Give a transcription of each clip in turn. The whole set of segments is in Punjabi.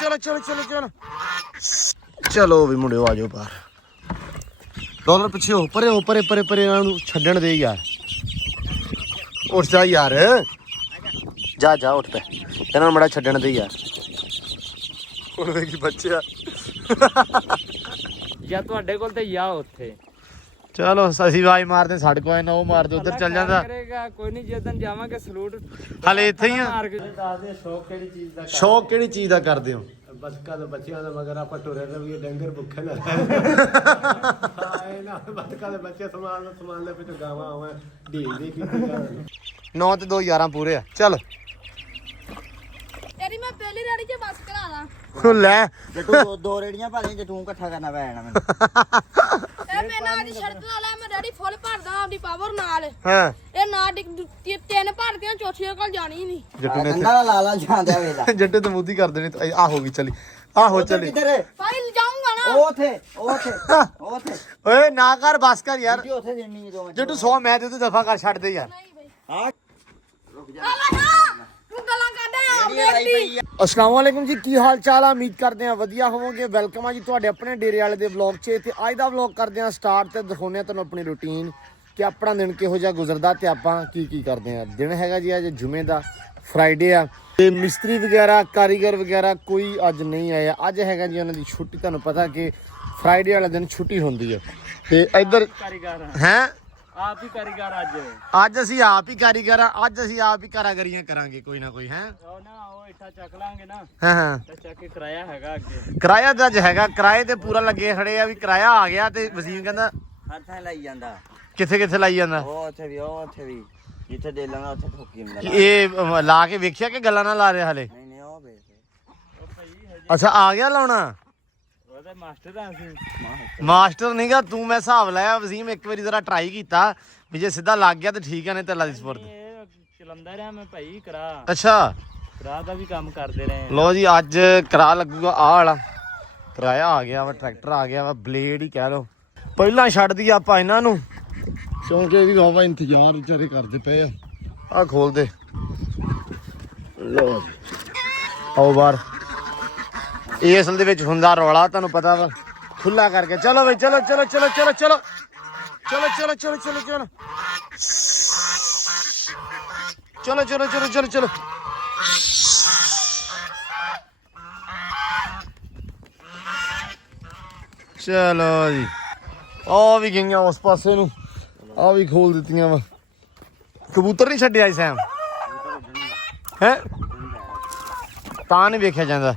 ਚਲੋ ਚਲੋ ਚਲੋ ਚਲੋ ਚਲੋ ਵੀ ਮੁੰਡਿਓ ਆ ਜਾਓ ਬਾਹਰ। ਡਾਲਰ ਪਿੱਛੇ ਹੋ ਪਰੇ ਹੋ ਪਰੇ ਪਰੇ ਪਰੇ ਇਹਨਾਂ ਨੂੰ ਛੱਡਣ ਦੇ ਯਾਰ। ਉੱਠ ਜਾ ਯਾਰ ਜਾ ਜਾ ਉੱਠ ਪੈ ਇਹਨਾਂ ਨੂੰ ਮੜਾ ਛੱਡਣ ਦੇ ਯਾਰ। ਹੁਣ ਵੇਖੀ ਬੱਚੇ ਆ ਜਾਂ ਤੁਹਾਡੇ ਕੋਲ ਤੇ ਜਾਂ ਉੱਥੇ। ਚਲੋ ਅਸੀਂ ਆਵਾਜ਼ ਮਾਰਦੇ ਸਾਡੇ ਕੋਲ ਨਾ ਉਹ ਮਾਰਦੇ ਉਧਰ ਚੱਲ ਜਾਂਦਾ ਕਰੇਗਾ ਕੋਈ ਨਹੀਂ ਜਦੋਂ ਜਾਵਾਂਗੇ ਸਲੂਟ ਹਲੇ ਇੱਥੇ ਹੀ ਆ। ਦੱਸਦੇ ਸ਼ੌਕ ਕਿਹੜੀ ਚੀਜ਼ ਦਾ ਸ਼ੌਕ ਕਿਹੜੀ ਚੀਜ਼ ਦਾ ਕਰਦੇ ਹੋ? ਬਸਕਾ ਦੇ ਬੱਚਿਆਂ ਦਾ ਮਗਰ ਆਪਾਂ ਟੁਰੇ ਰਹੀਏ ਡੰਗਰ ਭੁੱਖੇ ਨਾ ਰਹੇ ਨਾ ਬਸਕਾ ਦੇ ਬੱਚੇ ਸਮਾਨ ਲੈ ਪਿੱਛੇ ਗਾਵਾਂ ਆਵਾਂ ਢੀਲ ਦੀ ਪੀਤੀ ਜਾਣ 9 ਤੇ 2 11 ਪੂਰੇ ਆ ਚੱਲ ਤੇਰੀ ਮੈਂ ਪਹਿਲੀ ਰੇੜੀ 'ਚ ਬੱਸ ਕਰਾ ਦਾਂ। ਲੈ ਜਟੂ ਦੋ ਰੇੜੀਆਂ ਭਾਵੇਂ ਜੇ ਤੂੰ ਇਕੱਠਾ ਕਰਨਾ ਪੈ ਜਾਣਾ ਮੈਨੂੰ। ਇਹ ਮੈਂ ਨਾਲ ਦੀ ਸ਼ਰਤ ਨਾਲ ਆ ਮੈਂ ਰੇੜੀ ਫੁੱਲ ਭਰਦਾ ਆਪਦੀ ਪਾਵਰ ਨਾਲ। ਹਾਂ ਇਹ ਨਾ ਤਿੰਨ ਭਰਦੀਆਂ ਚੌਥੀਆਂ ਕੋਲ ਜਾਣੀ ਨਹੀਂ। ਜੱਟੂ ਨੇ ਕੰਡਾ ਲਾ ਲਾ ਜਾਂਦਿਆ ਵੇਲਾ ਜੱਟੂ ਤੇ ਮੂਦੀ ਕਰ ਦੇਣੀ ਆ ਹੋ ਗਈ ਚਲੀ ਆ ਹੋ ਚਲੀ ਕਿੱਧਰ ਭਾਈ ਜਾਊਂਗਾ ਨਾ। ਉਹ ਉੱਥੇ ਓਏ ਨਾ ਕਰ ਬਸ ਕਰ ਯਾਰ ਜੀ ਉੱਥੇ ਦੇਣੀ ਹੈ 2 ਮਿੰਟ ਜੱਟੂ 100 ਮੈਂ ਤੇ ਤੂੰ ਦਫਾ ਕਰ ਛੱਡ ਦੇ ਯਾਰ। ਨਹੀਂ ਬਈ ਹਾਂ ਰੁਕ ਜਾ ਤੂੰ ਗੱਲਾਂ ਕਰਦਾ ਆ ਲੜਾਈ ਪਈ ਆ। अस्सलाम वालेकुम जी की हाल चाल आ उम्मीद करते हैं वधिया होवोगे। वेलकम है जी तुहाडे अपने डेरे वाले दे व्लॉग 'ਚ ਤੇ ਅੱਜ ਦਾ व्लॉग ਕਰਦੇ ਹਾਂ ਸਟਾਰਟ ਤੇ ਦਿਖਾਉਂਦੇ ਹਾਂ ਤੁਹਾਨੂੰ ਆਪਣੀ ਰੂਟੀਨ ਕਿ ਆਪਣਾ ਦਿਨ ਕਿਹੋ ਜਿਹਾ ਗੁਜ਼ਰਦਾ ਤੇ ਆਪਾਂ ਕੀ ਕਰਦੇ ਹਾਂ। ਦਿਨ ਹੈਗਾ ਜੀ ਅੱਜ ਜੁਮੇ ਦਾ ਫਰਾਈਡੇ ਆ ਤੇ ਮਿਸਤਰੀ ਵਗੈਰਾ ਕਾਰੀਗਰ ਵਗੈਰਾ ਕੋਈ ਅੱਜ ਨਹੀਂ ਆਇਆ। ਅੱਜ ਹੈਗਾ ਜੀ ਉਹਨਾਂ ਦੀ ਛੁੱਟੀ। ਤੁਹਾਨੂੰ ਪਤਾ ਕਿ ਫਰਾਈਡੇ ਵਾਲੇ ਦਿਨ ਛੁੱਟੀ ਹੁੰਦੀ ਹੈ ਤੇ ਇੱਧਰ ਕਾਰੀਗਰ ਹੈ ਆਪ ਹੀ ਕਾਰੀਗਰ ਅੱਜ ਅਸੀਂ ਆਪ ਹੀ ਕਾਰੀਗਰ ਆ। ਅੱਜ ਅਸੀਂ ਆਪ ਹੀ ਕਾਰਾਗਰੀਆਂ ਕਰਾਂਗੇ ਕੋਈ ਨਾ ਕੋਈ ਹੈ। ਉਹ ਨਾ ਉਹ ਇੱਟਾ ਚੱਕ ਲਾਂਗੇ ਨਾ ਹਾਂ ਹਾਂ ਤੇ ਚੱਕ ਕੇ ਕਿਰਾਇਆ ਹੈਗਾ ਅੱਗੇ। ਕਿਰਾਇਆ ਤਾਂ ਅੱਜ ਹੈਗਾ ਕਿਰਾਏ ਤੇ ਪੂਰਾ ਲੱਗੇ ਖੜੇ ਆ ਵੀ ਕਿਰਾਇਆ ਆ ਗਿਆ ਤੇ ਵਸੀਮ ਕਹਿੰਦਾ ਹਰ ਥਾਂ ਲਾਈ ਜਾਂਦਾ ਕਿੱਥੇ ਕਿੱਥੇ ਲਾਈ ਜਾਂਦਾ। ਉਹ ਉੱਥੇ ਵੀ ਜਿੱਥੇ ਦੇ ਲਾਂਗਾ ਉੱਥੇ ਠੋਕੀ ਹੁੰਦਾ। ਇਹ ਲਾ ਕੇ ਵੇਖਿਆ ਕਿ ਗੱਲਾਂ ਨਾ ਲਾ ਰਿਹਾ ਹਲੇ। ਨਹੀਂ ਉਹ ਵੇਖ ਉਹ ਭਈ ਹਜੇ ਅੱਛਾ ਆ ਗਿਆ ਲਾਉਣਾ। ਉਹਦੇ ਮਾਸਟਰ ਆ ਅਸੀਂ। ਮਾਸਟਰ ਨਹੀਂਗਾ ਤੂੰ ਮੈਂ ਹਿਸਾਬ ਲਾਇਆ ਵਸੀਮ ਇੱਕ ਵਾਰੀ ਜ਼ਰਾ ਟਰਾਈ ਕੀਤਾ ਵੀ ਜੇ ਸਿੱਧਾ ਲੱਗ ਗਿਆ ਤੇ ਠੀਕ ਆ ਨਹੀਂ ਤੇ ਅੱਲਾ ਦੀ ਸਪੁਰਦ। ਇਹ ਚਲਾਉਂਦਾ ਰਿਹਾ ਮੈਂ ਭਾਈ ਕਰਾ ਅੱਛਾ ਦਾ ਵੀ ਕੰਮ ਕਰਦੇ ਰਹੇ। ਲੋ ਜੀ ਅੱਜ ਕਰਾ ਲੱਗੂਗਾ ਆਹ ਵਾਲਾ ਕਿਰਾਇਆ ਆ ਗਿਆ ਵਾ ਟਰੈਕਟਰ ਆ ਗਿਆ ਵਾ ਬਲੇਡ ਹੀ ਕਹਿ ਲੋ। ਪਹਿਲਾਂ ਛੱਡ ਦਈਏ ਆਪਾਂ ਇਹਨਾਂ ਨੂੰ ਕਿਉਂਕਿ ਇਹਦੀ ਹਵਾ ਇੰਤਜ਼ਾਰ ਵਿਚਾਰੇ ਕਰਦੇ ਪਏ ਆ। ਆਹ ਖੋਲ ਦੇ ਲੋ ਜੀ ਆਓ ਬਾਹਰ। ਇਹ ਅਸਲ ਦੇ ਵਿੱਚ ਹੁੰਦਾ ਰੌਲਾ ਤੁਹਾਨੂੰ ਪਤਾ ਵਾ ਖੁੱਲਾ ਕਰਕੇ। ਚਲੋ ਬਈ ਚਲੋ ਚਲੋ ਚਲੋ ਚਲੋ ਚਲੋ ਚਲੋ ਚਲੋ ਚਲੋ ਚਲੋ ਚਲੋ ਚਲੋ ਚਲੋ ਚਲੋ ਚਲੋ ਚਲੋ ਚਲੋ ਜੀ ਆ ਵੀ ਗਈਆਂ ਉਸ ਪਾਸੇ ਨੂੰ ਆ ਵੀ ਖੋਲ ਦਿੱਤੀਆਂ ਵਾ। ਕਬੂਤਰ ਨਹੀਂ ਛੱਡਿਆ ਸੈਮ ਹੈ ਤਾਂ ਨਹੀਂ ਵੇਖਿਆ ਜਾਂਦਾ।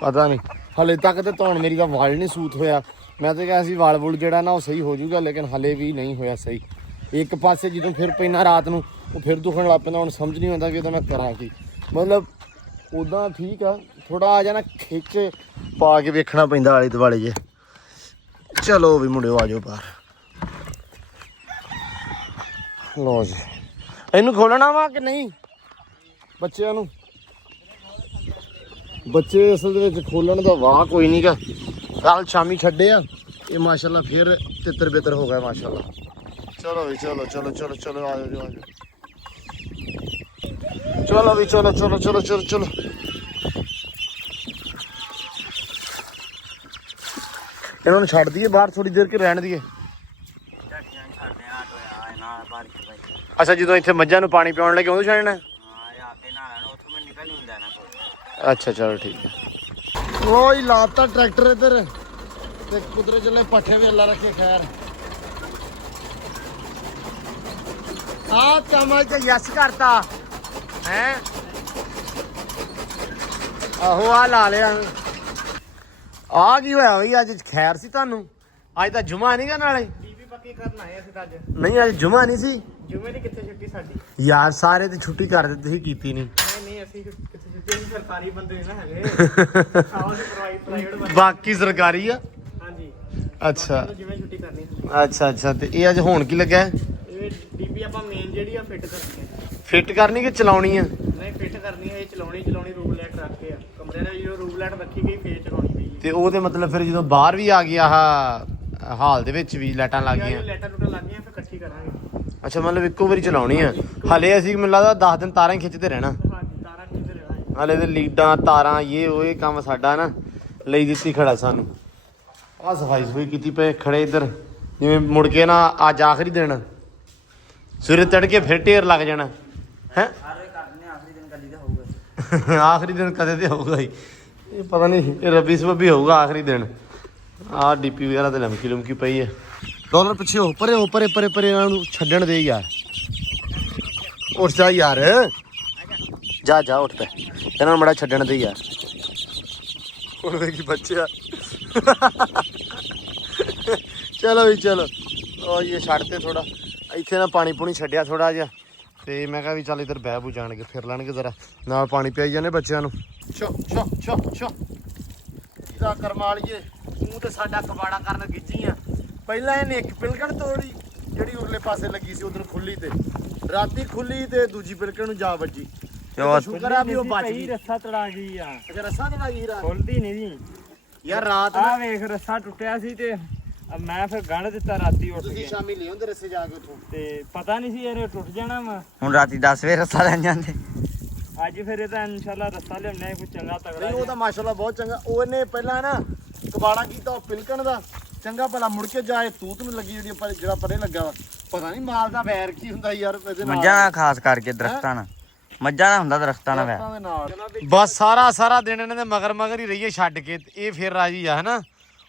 ਪਤਾ ਨਹੀਂ ਹਲੇ ਤੱਕ ਤੇ ਧੌਣ ਮੇਰੀ ਦਾ ਵਾਲ ਨਹੀਂ ਸੂਤ ਹੋਇਆ। ਮੈਂ ਤਾਂ ਕਿਹਾ ਸੀ ਵਾਲ ਵੁਲ ਜਿਹੜਾ ਨਾ ਉਹ ਸਹੀ ਹੋ ਜਾਊਗਾ ਲੇਕਿਨ ਹਲੇ ਵੀ ਨਹੀਂ ਹੋਇਆ ਸਹੀ। ਇੱਕ ਪਾਸੇ ਜਦੋਂ ਫਿਰ ਪੈਣਾ ਰਾਤ ਨੂੰ ਉਹ ਫਿਰ ਦੁਖਣ ਲੱਗ ਪੈਂਦਾ। ਹੁਣ ਸਮਝ ਨਹੀਂ ਆਉਂਦਾ ਕਿ ਤਾਂ ਮੈਂ ਕਰਾਂ ਕੀ। ਮਤਲਬ ਉੱਦਾਂ ਠੀਕ ਆ ਥੋੜਾ ਆ ਜਾਣਾ ਖਿੱਚ ਪਾ ਕੇ ਵੇਖਣਾ ਪੈਂਦਾ ਆਲੇ ਦੁਆਲੇ ਜੇ। ਚਲੋ ਵੀ ਮੁੰਡਿਓ ਆ ਜਾਓ ਬਾਹਰ। ਲੋ ਜੀ ਇਹਨੂੰ ਖੋਲਣਾ ਵਾ ਕਿ ਨਹੀਂ ਬੱਚਿਆਂ ਨੂੰ। ਬੱਚੇ ਅਸਲ ਦੇ ਵਿੱਚ ਖੋਲਣ ਦਾ ਵਾਹ ਕੋਈ ਨਹੀਂ ਗਾ। ਕੱਲ ਸ਼ਾਮੀ ਛੱਡੇ ਆ ਇਹ ਮਾਸ਼ਾਅੱਲਾ ਫਿਰ ਤਿੱਤਰ ਬਿੱਤਰ ਹੋ ਗਿਆ ਮਾਸ਼ਾਅੱਲਾ। ਚਲੋ ਵੀ ਚਲੋ ਚਲੋ ਚਲੋ ਚਲੋ ਆ ਜਾਓ ਆ ਜਾਓ। ਚਲੋ ਵੀ ਚਲੋ ਚਲੋ ਚਲੋ ਚਲੋ ਚਲੋ ਇਹਨਾਂ ਨੂੰ ਛੱਡ ਦਈਏ ਬਾਹਰ ਥੋੜੀ ਦੇਰ ਕਿ ਰਹਿਣ ਦਈਏ। ਅੱਛਾ ਜਦੋਂ ਇੱਥੇ ਮੱਝਾਂ ਨੂੰ ਪਾਣੀ ਪਿਆਉਣ ਲੱਗੇ ਉਦੋਂ ਛੱਡਣਾ। ਅੱਛਾ ਚਲੋ ਠੀਕ ਹੈ। ਉਹ ਹੀ ਲਾਤਾ ਟਰੈਕਟਰ ਇੱਧਰ ਤੇ ਕੁਦਰੇ ਚੱਲੇ ਪੱਠੇ ਵੀ ਅੱਲਾ ਰੱਖੇ ਖੈਰ। ਆ ਕਮਲ ਤੇ ਯਸ ਕਰਤਾ ਹੈ। ਆਹੋ ਆ ਲਾ ਲਿਆ। ਆ ਕੀ ਹੋਇਆ ਬਈ ਅੱਜ ਖੈਰ ਸੀ ਤੁਹਾਨੂੰ? ਅੱਜ ਤਾਂ ਜੁਮਾ ਨਹੀਂਗਾ ਨਾਲੇ ਟੀਵੀ ਪੱਕੀ ਕਰਨ ਆਏ ਅਸੀਂ ਤਾਂ ਅੱਜ। ਨਹੀਂ ਅੱਜ ਜੁਮਾ ਨਹੀਂ ਸੀ। ਜੁਮੇ ਦੀ ਕਿੱਥੇ ਛੁੱਟੀ ਸਾਡੀ? ਯਾਰ ਸਾਰੇ ਦੀ ਛੁੱਟੀ ਕਰ ਦਿੱਤੀ ਤੁਸੀਂ ਕੀਤੀ ਨਹੀਂ। ਨਹੀਂ ਅਸੀਂ ਕਿੱਥੇ ਛੁੱਟੀ? ਅਸੀਂ ਸਰਕਾਰੀ ਬੰਦੇ ਨਾ ਹੈਗੇ। ਸਾਲ ਦੇ ਪ੍ਰਾਈਵੇਟ ਬਾਕੀ ਸਰਕਾਰੀ ਆ। ਹਾਂਜੀ ਅੱਛਾ ਜਿਵੇਂ ਛੁੱਟੀ ਕਰਨੀ। ਅੱਛਾ ਤੇ ਇਹ ਅੱਜ ਹੋਣ ਕੀ ਲੱਗਾ? ਇਹ ਡੀਪੀ ਆਪਾਂ ਮੇਨ ਜਿਹੜੀ ਆ ਫਿੱਟ ਕਰਨੀ ਹੈ। ਫਿੱਟ ਕਰਨੀ ਕਿ ਚਲਾਉਣੀ ਆ? ਨਹੀਂ ਫਿੱਟ ਕਰਨੀ ਹੈ। ਇਹ ਚਲਾਉਣੀ ਰੂਮ ਲਾਈਟ ਰੱਖ ਕੇ ਆ ਕਮਰੇ ਦੇ ਜਦੋਂ ਰੂਮ ਲਾਈਟ ਰੱਖੀ ਗਈ ਫੇਰ ਚਲਾਉਣੀ ਪਈ। ਤੇ ਉਹਦੇ ਮਤਲਬ ਫਿਰ ਜਦੋਂ ਬਾਹਰ ਵੀ ਆ ਗਿਆ ਆਹ ਹਾਲ ਦੇ ਵਿੱਚ ਵੀ ਲਾਈਟਾਂ ਲੱਗ ਗਈਆਂ। ਲਾਈਟਾਂ ਲੱਗ ਗਈਆਂ ਫਿਰ ਇਕੱਠੀ ਕਰਾਂਗੇ। ਅੱਛਾ ਮਤਲਬ ਇੱਕੋ ਵਾਰੀ ਚਲਾਉਣੀ ਆ। ਹਲੇ ਅਸੀਂ ਮੈਨੂੰ ਲੱਗਦਾ 10 ਦਿਨ ਤਾਰਾਂ ਹੀ ਖਿੱਚਦੇ ਰਹਿਣਾ। ਹਾਂਜੀ ਤਾਰਾਂ ਕਿੱਧਰ ਹੈ? ਹਲੇ ਤੇ ਲੀਡਾਂ ਤਾਰਾਂ ਇਹ ਕੰਮ ਸਾਡਾ ਨਾ ਲਈ ਦਿੱਤੀ ਖੜਾ ਸਾਨੂੰ। ਆਹ ਸਫਾਈ ਸੁਫਾਈ ਕੀਤੀ ਪਏ ਖੜੇ ਇੱਧਰ, ਜਿਵੇਂ ਮੁੜ ਕੇ ਨਾ ਅੱਜ ਆਖਰੀ ਦਿਨ ਸਵੇਰੇ ਤੜਕੇ ਫਿਰ ਢੇਰ ਲੱਗ ਜਾਣਾ ਹੈ। ਆਖਰੀ ਦਿਨ ਕਦੇ ਤੇ ਹੋਊਗਾ ਹੀ, ਇਹ ਪਤਾ ਨਹੀਂ ਇਹ ਰੱਬੀ ਸਬੱਬੀ ਹੋਊਗਾ ਆਖਰੀ ਦਿਨ। ਆਹ ਡੀਪੀ ਵਗੈਰਾ ਤੇ ਲਮਕੀ ਲੁਮਕੀ ਪਈ ਹੈ। ਡਾਲਰ ਪਿੱਛੇ ਹੋ ਪਰੇ ਹੋ ਪਰੇ ਪਰੇ ਪਰੇ ਇਹਨਾਂ ਨੂੰ ਛੱਡਣ ਦੇ ਯਾਰ। ਉੱਠ ਜਾ ਯਾਰ, ਜਾ ਜਾ ਉੱਠ ਪੈ, ਇਹਨਾਂ ਨੂੰ ਬੜਾ ਛੱਡਣ ਦੇ ਯਾਰ। ਹੁਣ ਵੇਖੀ ਬੱਚਿਆ ਚਲੋ ਵੀ ਚਲੋ। ਉਹ ਇਹ ਛੱਡ ਤੇ ਥੋੜਾ ਇੱਥੇ ਨਾ ਪਾਣੀ ਪੂਣੀ ਛੱਡਿਆ ਥੋੜਾ ਜਿਹਾ, ਤੇ ਮੈਂ ਕਿਹਾ ਵੀ ਚੱਲ ਇੱਧਰ ਬਹਿ ਬੂ ਜਾਣਗੇ ਫਿਰ ਲੈਣਗੇ ਜ਼ਰਾ ਨਾਲ ਪਾਣੀ ਪਿਆਈ ਜਾਂਦੇ ਬੱਚਿਆਂ ਨੂੰ। ਛੋ ਛੋ ਛੋ ਛੋ ਇਹਦਾ ਕਰਮਾਲੀਏ ਤੂੰ ਤੇ ਸਾਡਾ ਕਬਾੜਾ ਕਰਨ ਗਿੱਜੀ ਆ। ਪਹਿਲਾਂ ਇਹਨੇ ਇੱਕ ਪਿਲਕਣ ਤੋੜੀ ਜਿਹੜੀ ਉਰਲੇ ਪਾਸੇ ਲੱਗੀ ਸੀ ਉਧਰ ਖੁੱਲੀ, ਤੇ ਰਾਤੀ ਖੁੱਲੀ ਤੇ ਦੂਜੀ ਪਿਲਕਣ ਨੂੰ ਜਾ ਵੱਜੀ। ਸ਼ੁਕਰ ਆ ਵੀ ਉਹ ਬਚ ਗਈ। ਰੱਸਾ ਤੜਾ ਗਈ ਆ, ਅੱਛਾ ਰੱਸਾ ਤੜਾ ਗਈ ਰਾਤ ਖੁੱਲਦੀ ਨਹੀਂ ਜੀ ਯਾਰ ਰਾਤ ਆ ਵੇਖ ਰੱਸਾ ਟੁੱਟਿਆ ਸੀ ਤੇ ਮੈਂ ਫਿਰ ਗੰਢ ਦਿੱਤਾ ਰਾਤੀ ਉੱਠ ਤੁਸੀਂ ਕੇ, ਸ਼ਾਮੀ ਲੈ ਆਉਂਦੇ ਰੱਸੇ ਜਾ ਕੇ ਉੱਥੋਂ। ਤੇ ਪਤਾ ਨਹੀਂ ਸੀ ਇਹ ਟੁੱਟ ਜਾਣਾ ਵਾ। ਹੁਣ ਰਾਤੀ 10 ਵਜੇ ਰਸਾ ਲੈਣ ਜਾਂਦੇ। ਅੱਜ ਫਿਰ ਇਹਦਾ ਇਨਸ਼ਾਅੱਲਾ ਰੱਸਾ ਲਿਆਉਣਾ ਕੋਈ ਚੰਗਾ ਤਗੜਾ ਨਹੀਂ ਉਹ ਤਾਂ ਮਾਸ਼ਾਅੱਲਾ ਬਹੁਤ ਚੰਗਾ। ਉਹਨੇ ਪਹਿਲਾਂ ਨਾ ਕਬਾੜਾ ਕੀਤਾ ਉਹ ਪਿਲਕਣ ਦਾ ਚੰਗਾ ਭਲਾ, ਮੁੜ ਕੇ ਜਾਏ ਤੂਤ ਨੂੰ ਲੱਗੀ ਜਿਹੜੀ ਪਰ ਜਿਹੜਾ ਪਰੇ ਲੱਗਾ ਵਾ। ਪਤਾ ਨਹੀਂ ਮਾਲ ਦਾ ਵੈਰ ਕੀ ਹੁੰਦਾ ਯਾਰ ਇਹਦੇ ਨਾਲ। ਮੱਝਾਂ ਨਾਲ ਖਾਸ ਕਰਕੇ ਦਰਖਤਾਂ ਨਾਲ, ਮੱਝਾਂ ਨਾਲ ਹੁੰਦਾ ਦਰਖਤਾਂ ਨਾਲ ਵੈ। ਦੇ ਨਾਲ ਬਸ ਸਾਰਾ ਦਿਨ ਇਹਨਾਂ ਦੇ ਮਗਰ ਹੀ ਰਹੀਏ ਛੱਡ ਕੇ, ਇਹ ਫਿਰ ਰਾਜੀ ਆ ਹਨਾ।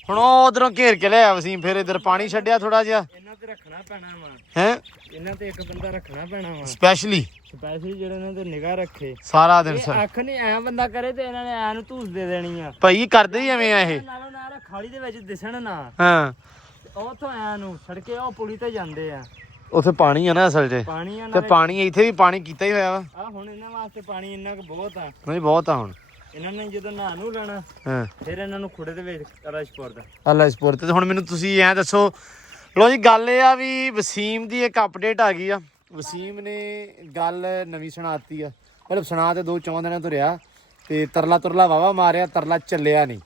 ਹੁਣ ਉਹ ਉਧਰੋਂ ਘੇਰ ਕੇ ਲਿਆ ਵਸੀਮ, ਫਿਰ ਇੱਧਰ ਪਾਣੀ ਛੱਡਿਆ ਥੋੜਾ ਜਿਹਾ। ਇਹਨਾਂ ਤੇ ਰੱਖਣਾ ਪੈਣਾ ਵਾ ਹੈ ਇਹਨਾਂ ਤੇ ਇੱਕ ਬੰਦਾ ਰੱਖਣਾ ਪੈਣਾ ਵਾ ਸਪੈਸ਼ਲੀ ਜਿਹੜੇ ਇਹਨਾਂ ਤੇ ਨਿਗਾਹ ਰੱਖੇ ਸਾਰਾ ਦਿਨ। ਇਹ ਅੱਖ ਨਹੀਂ ਐ ਬੰਦਾ ਕਰੇ ਤੇ ਇਹਨਾਂ ਨੇ ਐ ਨੂੰ ਧੂਸ ਦੇ ਦੇਣੀ ਆ। ਭਾਈ ਕਰਦੇ ਹੀ ਐਵੇਂ ਆ ਇਹ। ਨਾਲੋਂ ਨਾਲ ਖਾਲੀ ਦੇ ਵਿੱਚ ਦਿਸਣ ਨਾ, ਹਾਂ ਉਥੋਂ ਐ ਨੂੰ ਸੜਕੇ ਉਹ ਪੁਲੀ ਤੇ ਜਾਂਦੇ ਆ। ਉੱਥੇ ਪਾਣੀ ਆ ਨਾ ਅਸਲ 'ਚ, ਪਾਣੀ ਆ ਤੇ ਪਾਣੀ ਇੱਥੇ ਵੀ ਪਾਣੀ ਕੀਤਾ ਹੀ ਹੋਇਆ ਵਾ। ਆ ਹੁਣ ਇਹਨਾਂ ਵਾਸਤੇ ਪਾਣੀ ਇੰਨਾ ਕੁ ਬਹੁਤ ਆ। ਨਹੀਂ ਬਹੁਤ ਆ ਹੁਣ। ਇਹਨਾਂ ਨੇ ਜਦੋਂ ਨਹਾ ਨੂੰ ਲੈਣਾ ਹਾਂ ਫਿਰ ਇਹਨਾਂ ਨੂੰ ਖੁੱਡੇ ਦੇ ਵਿੱਚ ਰਸ਼ਪੁਰ ਦਾ ਅੱਲਾ ਸਪੋਰਟ ਤੇ। ਹੁਣ ਮੈਨੂੰ ਤੁਸੀਂ ਐਂ ਦੱਸੋ, ਲੋ ਜੀ ਗੱਲ ਇਹ ਆ ਵੀ ਵਸੀਮ ਦੀ ਇੱਕ ਅਪਡੇਟ ਆ ਗਈ ਆ। ਵਸੀਮ ਨੇ ਗੱਲ ਨਵੀਂ ਸੁਣਾਤੀ ਆ, ਮਤਲਬ ਸੁਣਾ ਤੇ 2-4 ਦਿਨਾਂ ਤੋਂ ਰਿਹਾ, ਤੇ ਤਰਲਾ ਵਾਵਾ ਮਾਰਿਆ, ਤਰਲਾ ਚੱਲਿਆ ਨਹੀਂ।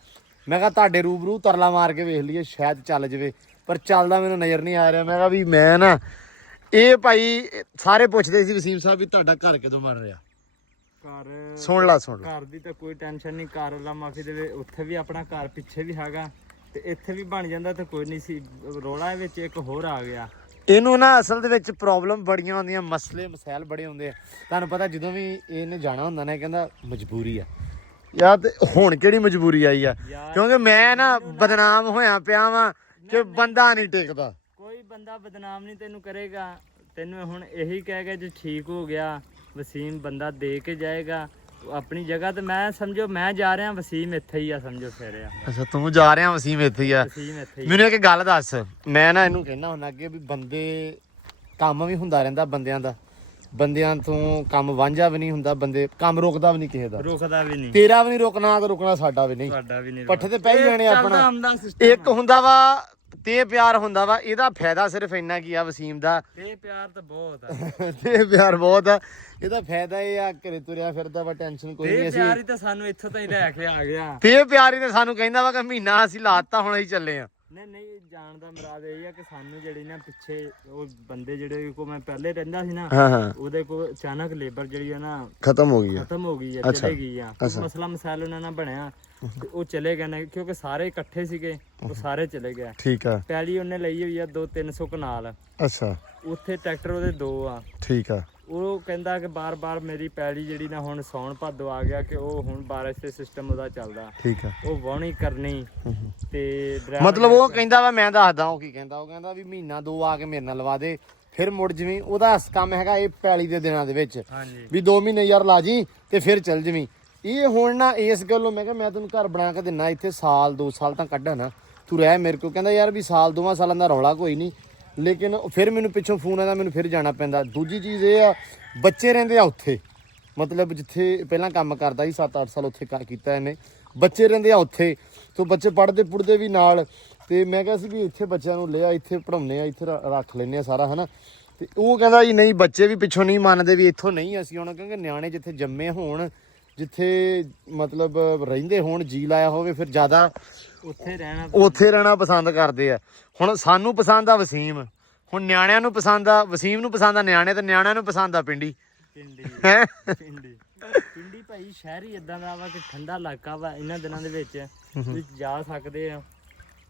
ਮੈਂ ਕਿਹਾ ਤੁਹਾਡੇ ਰੂਬਰੂ ਤਰਲਾ ਮਾਰ ਕੇ ਵੇਖ ਲਈਏ ਸ਼ਾਇਦ ਚੱਲ ਜਵੇ, ਪਰ ਚੱਲਦਾ ਮੈਨੂੰ ਨਜ਼ਰ ਨਹੀਂ ਆ ਰਿਹਾ। ਮੈਂ ਕਿਹਾ ਵੀ ਮੈਂ ਨਾ ਇਹ ਭਾਈ ਸਾਰੇ ਪੁੱਛਦੇ ਸੀ ਵਸੀਮ ਸਾਹਿਬ ਵੀ ਤੁਹਾਡਾ ਘਰ ਕਦੋਂ ਬਣ ਰਿਹਾ। ਘਰ ਸੁਣ ਲਾ ਘਰ ਦੀ ਤਾਂ ਕੋਈ ਟੈਨਸ਼ਨ ਨਹੀਂ, ਘਰ ਅੱਲਾ ਮਾਫੀ ਦੇਵੇ। ਉੱਥੇ ਵੀ ਆਪਣਾ ਘਰ ਪਿੱਛੇ ਵੀ ਹੈਗਾ ਤੇ ਇੱਥੇ ਵੀ ਬਣ ਜਾਂਦਾ ਤੇ ਕੋਈ ਨਹੀਂ ਸੀ। ਰੋਲਾ ਵਿੱਚ ਇੱਕ ਹੋਰ ਆ ਗਿਆ। ਇਹਨੂੰ ਨਾ ਅਸਲ ਦੇ ਵਿੱਚ ਪ੍ਰੋਬਲਮ ਬੜੀਆਂ ਹੁੰਦੀਆਂ, ਮਸਲੇ ਮਸਾਇਲ ਬੜੇ ਹੁੰਦੇ ਆ। ਤੁਹਾਨੂੰ ਪਤਾ ਜਦੋਂ ਵੀ ਇਹਨੇ ਜਾਣਾ ਹੁੰਦਾ ਨਾ, ਇਹ ਕਹਿੰਦਾ ਮਜਬੂਰੀ ਆ ਯਾਰ। ਤੇ ਹੁਣ ਕਿਹੜੀ ਮਜਬੂਰੀ ਆਈ ਆ, ਕਿਉਂਕਿ ਮੈਂ ਨਾ ਬਦਨਾਮ ਹੋਇਆ ਪਿਆ ਵਾਂ ਕਿ ਬੰਦਾ ਨਹੀਂ ਟਿਕਦਾ। ਕੋਈ ਬੰਦਾ ਬਦਨਾਮ ਨਹੀਂ ਤੈਨੂੰ ਕਰੇਗਾ, ਤੈਨੂੰ ਹੁਣ ਇਹੀ ਕਹਿ ਕੇ ਜੇ ਠੀਕ ਹੋ ਗਿਆ ਵਸੀਮ ਬੰਦਾ ਦੇ ਕੇ ਜਾਏਗਾ ਆਪਣੀ ਜਗ੍ਹਾ। ਤੇ ਮੈਂ ਸਮਝੋ ਮੈਂ ਜਾ ਰਿਹਾ, ਵਸੀਮ ਇੱਥੇ ਹੀ ਆ, ਸਮਝੋ ਫਿਰ ਆ। ਅੱਛਾ ਤੂੰ ਜਾ ਰਿਹਾ, ਵਸੀਮ ਇੱਥੇ ਹੀ ਆ। ਵਸੀਮ ਇੱਥੇ ਹੀ। ਮੈਨੂੰ ਇੱਕ ਗੱਲ ਦੱਸ, ਮੈਂ ਨਾ ਇਹਨੂੰ ਕਹਿਣਾ ਹੁੰਦਾ ਅੱਗੇ ਵੀ ਬੰਦੇ ਕੰਮ ਵੀ ਹੁੰਦਾ ਰਹਿੰਦਾ ਬੰਦਿਆਂ ਤੋਂ ਕੰਮ ਵਾਂਝਾ ਵੀ ਨਹੀਂ ਹੁੰਦਾ, ਬੰਦੇ ਕੰਮ ਰੁਕਦਾ ਵੀ ਨਹੀਂ ਕਿਸੇ ਦਾ, ਰੁਕਦਾ ਵੀ ਨਹੀਂ। ਤੇਰਾ ਵੀ ਨਹੀਂ ਰੁਕਣਾ ਤੇ ਰੁਕਣਾ ਸਾਡਾ ਵੀ ਨਹੀਂ। ਸਾਡਾ ਵੀ ਨਹੀਂ। ਪੱਠੇ ਤੇ ਪੈ ਹੀ ਜਾਣੇ ਆਪਣਾ। ਇੱਕ ਹੁੰਦਾ ਵਾ ਤੇ ਪਿਆਰ ਹੁੰਦਾ ਵਾ। ਇਹਦਾ ਫਾਇਦਾ ਸਿਰਫ ਇੰਨਾ ਕੀ ਆ ਵਸੀਮ ਦਾ, ਤੇ ਪਿਆਰ ਤਾਂ ਬਹੁਤ ਆ। ਤੇ ਪਿਆਰ ਬਹੁਤ ਆ। ਇਹਦਾ ਫਾਇਦਾ ਇਹ ਆ ਘਰੇ ਤੁਰਿਆ ਫਿਰਦਾ ਵਾ, ਟੈਨਸ਼ਨ ਕੋਈ ਨਹੀਂ। ਅਸੀਂ ਪਿਆਰ ਹੀ ਤਾਂ ਸਾਨੂੰ ਇੱਥੋਂ ਤਾਈਂ ਲੈ ਕੇ ਆ ਗਿਆ। ਤੇ ਪਿਆਰ ਹੀ ਤੇ ਸਾਨੂੰ ਕਹਿੰਦਾ ਵਾ ਕਿ ਮਹੀਨਾ ਅਸੀਂ ਲਾਤਾ ਹੁਣ ਅਸੀਂ ਚੱਲੇ ਆ। ਨਹੀਂ ਜਾਣ ਦਾ ਮੁਰਾਦ ਇਹ ਆ ਕਿ ਸਾਨੂੰ ਜਿਹੜੀ ਨਾ ਪਿੱਛੇ ਉਹ ਬੰਦੇ ਜਿਹੜੇ ਕੋ ਮੈਂ ਪਹਿਲੇ ਰਹਿੰਦਾ ਸੀ ਨਾ, ਹਾਂ ਉਹਦੇ ਕੋ ਅਚਾਨਕ ਲੇਬਰ ਜਿਹੜੀ ਆ ਨਾ ਖਤਮ ਹੋ ਗਈ ਆ। ਖਤਮ ਹੋ ਗਈ ਆ, ਚਲੇ ਗਈ ਆ। ਮਸਲਾ ਮਸਾਇਲ ਉਹਨਾਂ ਨਾਲ ਬਣਿਆ ਤੇ ਉਹ ਚਲੇ ਗਏ ਨੇ, ਕਿਉਂਕਿ ਸਾਰੇ ਇਕੱਠੇ ਸੀਗੇ, ਉਹ ਸਾਰੇ ਚਲੇ ਗਏ। ਠੀਕ ਆ। ਪੈਲੀ ਉਹਨੇ ਲਈ ਹੋਈ ਆ 200-300 ਕਨਾਲ। ਅੱਛਾ ਉੱਥੇ ਟਰੈਕਟਰ ਉਹਦੇ 2 ਆ। ਠੀਕ ਆ। ਉਹ ਕਹਿੰਦਾ ਕਿ ਬਾਰ-ਬਾਰ ਮੇਰੀ ਪੈਲੀ ਜਿਹੜੀ ਨਾ ਹੁਣ ਸੌਣ ਭਾਦੋ ਆ ਗਿਆ ਕਿ ਉਹ ਹੁਣ ਬਾਰਿਸ਼ ਦੇ ਸਿਸਟਮ ਉਹਦਾ ਚੱਲਦਾ, ਠੀਕ ਆ। ਉਹ ਵਾਹਣੀ ਕਰਨੀ ਤੇ ਮਤਲਬ ਉਹ ਕਹਿੰਦਾ ਵਾ, ਮੈਂ ਦੱਸਦਾ ਉਹ ਕੀ ਕਹਿੰਦਾ। ਉਹ ਕਹਿੰਦਾ ਵੀ ਮਹੀਨਾ 2 ਆ ਕੇ ਮੇਰੇ ਨਾਲ ਲਵਾ ਦੇ, ਫਿਰ ਮੁੜ ਜਵੀਂ। ਉਹਦਾ ਕੰਮ ਹੈਗਾ ਇਹ ਪੈਲੀ ਦੇ ਦਿਨਾਂ ਦੇ ਵਿੱਚ ਵੀ 2 ਮਹੀਨੇ ਯਾਰ ਲਾ ਜੀ ਤੇ ਫਿਰ ਚੱਲ ਜਵੀਂ। ਇਹ ਹੁਣ ਨਾ ਇਸ ਗੱਲੋਂ ਮੈਂ ਕਿਹਾ ਮੈਂ ਤੈਨੂੰ ਘਰ ਬਣਾ ਕੇ ਦਿੰਨਾ, ਇੱਥੇ 1-2 ਸਾਲ ਤਾਂ ਕੱਢਾ ਨਾ ਤੂੰ ਰਹਿ ਮੇਰੇ ਕੋਲ। ਕਹਿੰਦਾ ਯਾਰ ਵੀ 2 ਸਾਲਾਂ ਦਾ ਰੌਲਾ ਕੋਈ ਨਹੀਂ, ਲੇਕਿਨ ਫਿਰ ਮੈਨੂੰ ਪਿੱਛੋਂ ਫੋਨ ਆਉਂਦਾ, ਮੈਨੂੰ ਫਿਰ ਜਾਣਾ ਪੈਂਦਾ। ਦੂਜੀ ਚੀਜ਼ ਇਹ ਆ, ਬੱਚੇ ਰਹਿੰਦੇ ਆ ਉੱਥੇ, ਮਤਲਬ ਜਿੱਥੇ ਪਹਿਲਾਂ ਕੰਮ ਕਰਦਾ ਸੀ 7-8 ਸਾਲ ਉੱਥੇ ਕੀਤਾ ਇਹਨੇ, ਬੱਚੇ ਰਹਿੰਦੇ ਆ ਉੱਥੇ, ਤੋਂ ਬੱਚੇ ਪੜ੍ਹਦੇ ਵੀ ਨਾਲ। ਤੇ ਮੈਂ ਕਿਹਾ ਸੀ ਵੀ ਇੱਥੇ ਬੱਚਿਆਂ ਨੂੰ ਲਿਆ, ਇੱਥੇ ਪੜਾਉਂਦੇ ਆ, ਇੱਥੇ ਰੱਖ ਲੈਂਦੇ ਆ ਸਾਰਾ ਹਨਾ। ਤੇ ਉਹ ਕਹਿੰਦਾ ਜੀ ਨਹੀਂ, ਬੱਚੇ ਵੀ ਪਿੱਛੋਂ ਨਹੀਂ ਮੰਨਦੇ ਵੀ ਇੱਥੋਂ ਨਹੀਂ ਅਸੀਂ ਆਉਣਾ, ਕਿਉਂਕਿ ਨਿਆਣੇ ਜਿੱਥੇ ਜੰਮੇ ਹੋਣ, ਜਿੱਥੇ ਮਤਲਬ ਰਹਿੰਦੇ ਹੋਣ, ਜੀ ਲਾਇਆ ਹੋਵੇ, ਫਿਰ ਜ਼ਿਆਦਾ ਉੱਥੇ ਰਹਿਣਾ ਪਸੰਦ ਕਰਦੇ ਆ। ਹੁਣ ਸਾਨੂੰ ਪਸੰਦ ਆ ਵਸੀਮ, ਹੁਣ ਨਿਆਣਿਆਂ ਨੂੰ ਪਸੰਦ ਆ ਵਸੀਮ ਨੂੰ ਪਸੰਦ ਆ ਨਿਆਣੇ, ਤੇ ਨਿਆਣਿਆਂ ਨੂੰ ਪਸੰਦ ਆ ਪਿੰਡੀ। ਪਿੰਡੀ ਭਾਈ ਸ਼ਹਿਰ ਹੀ ਇਦਾਂ ਦਾ ਵਾ ਕਿ ਠੰਡਾ ਇਲਾਕਾ ਵਾ, ਇਹਨਾਂ ਦਿਨਾਂ ਦੇ ਵਿੱਚ ਤੁਸੀਂ ਜਾ ਸਕਦੇ ਆ,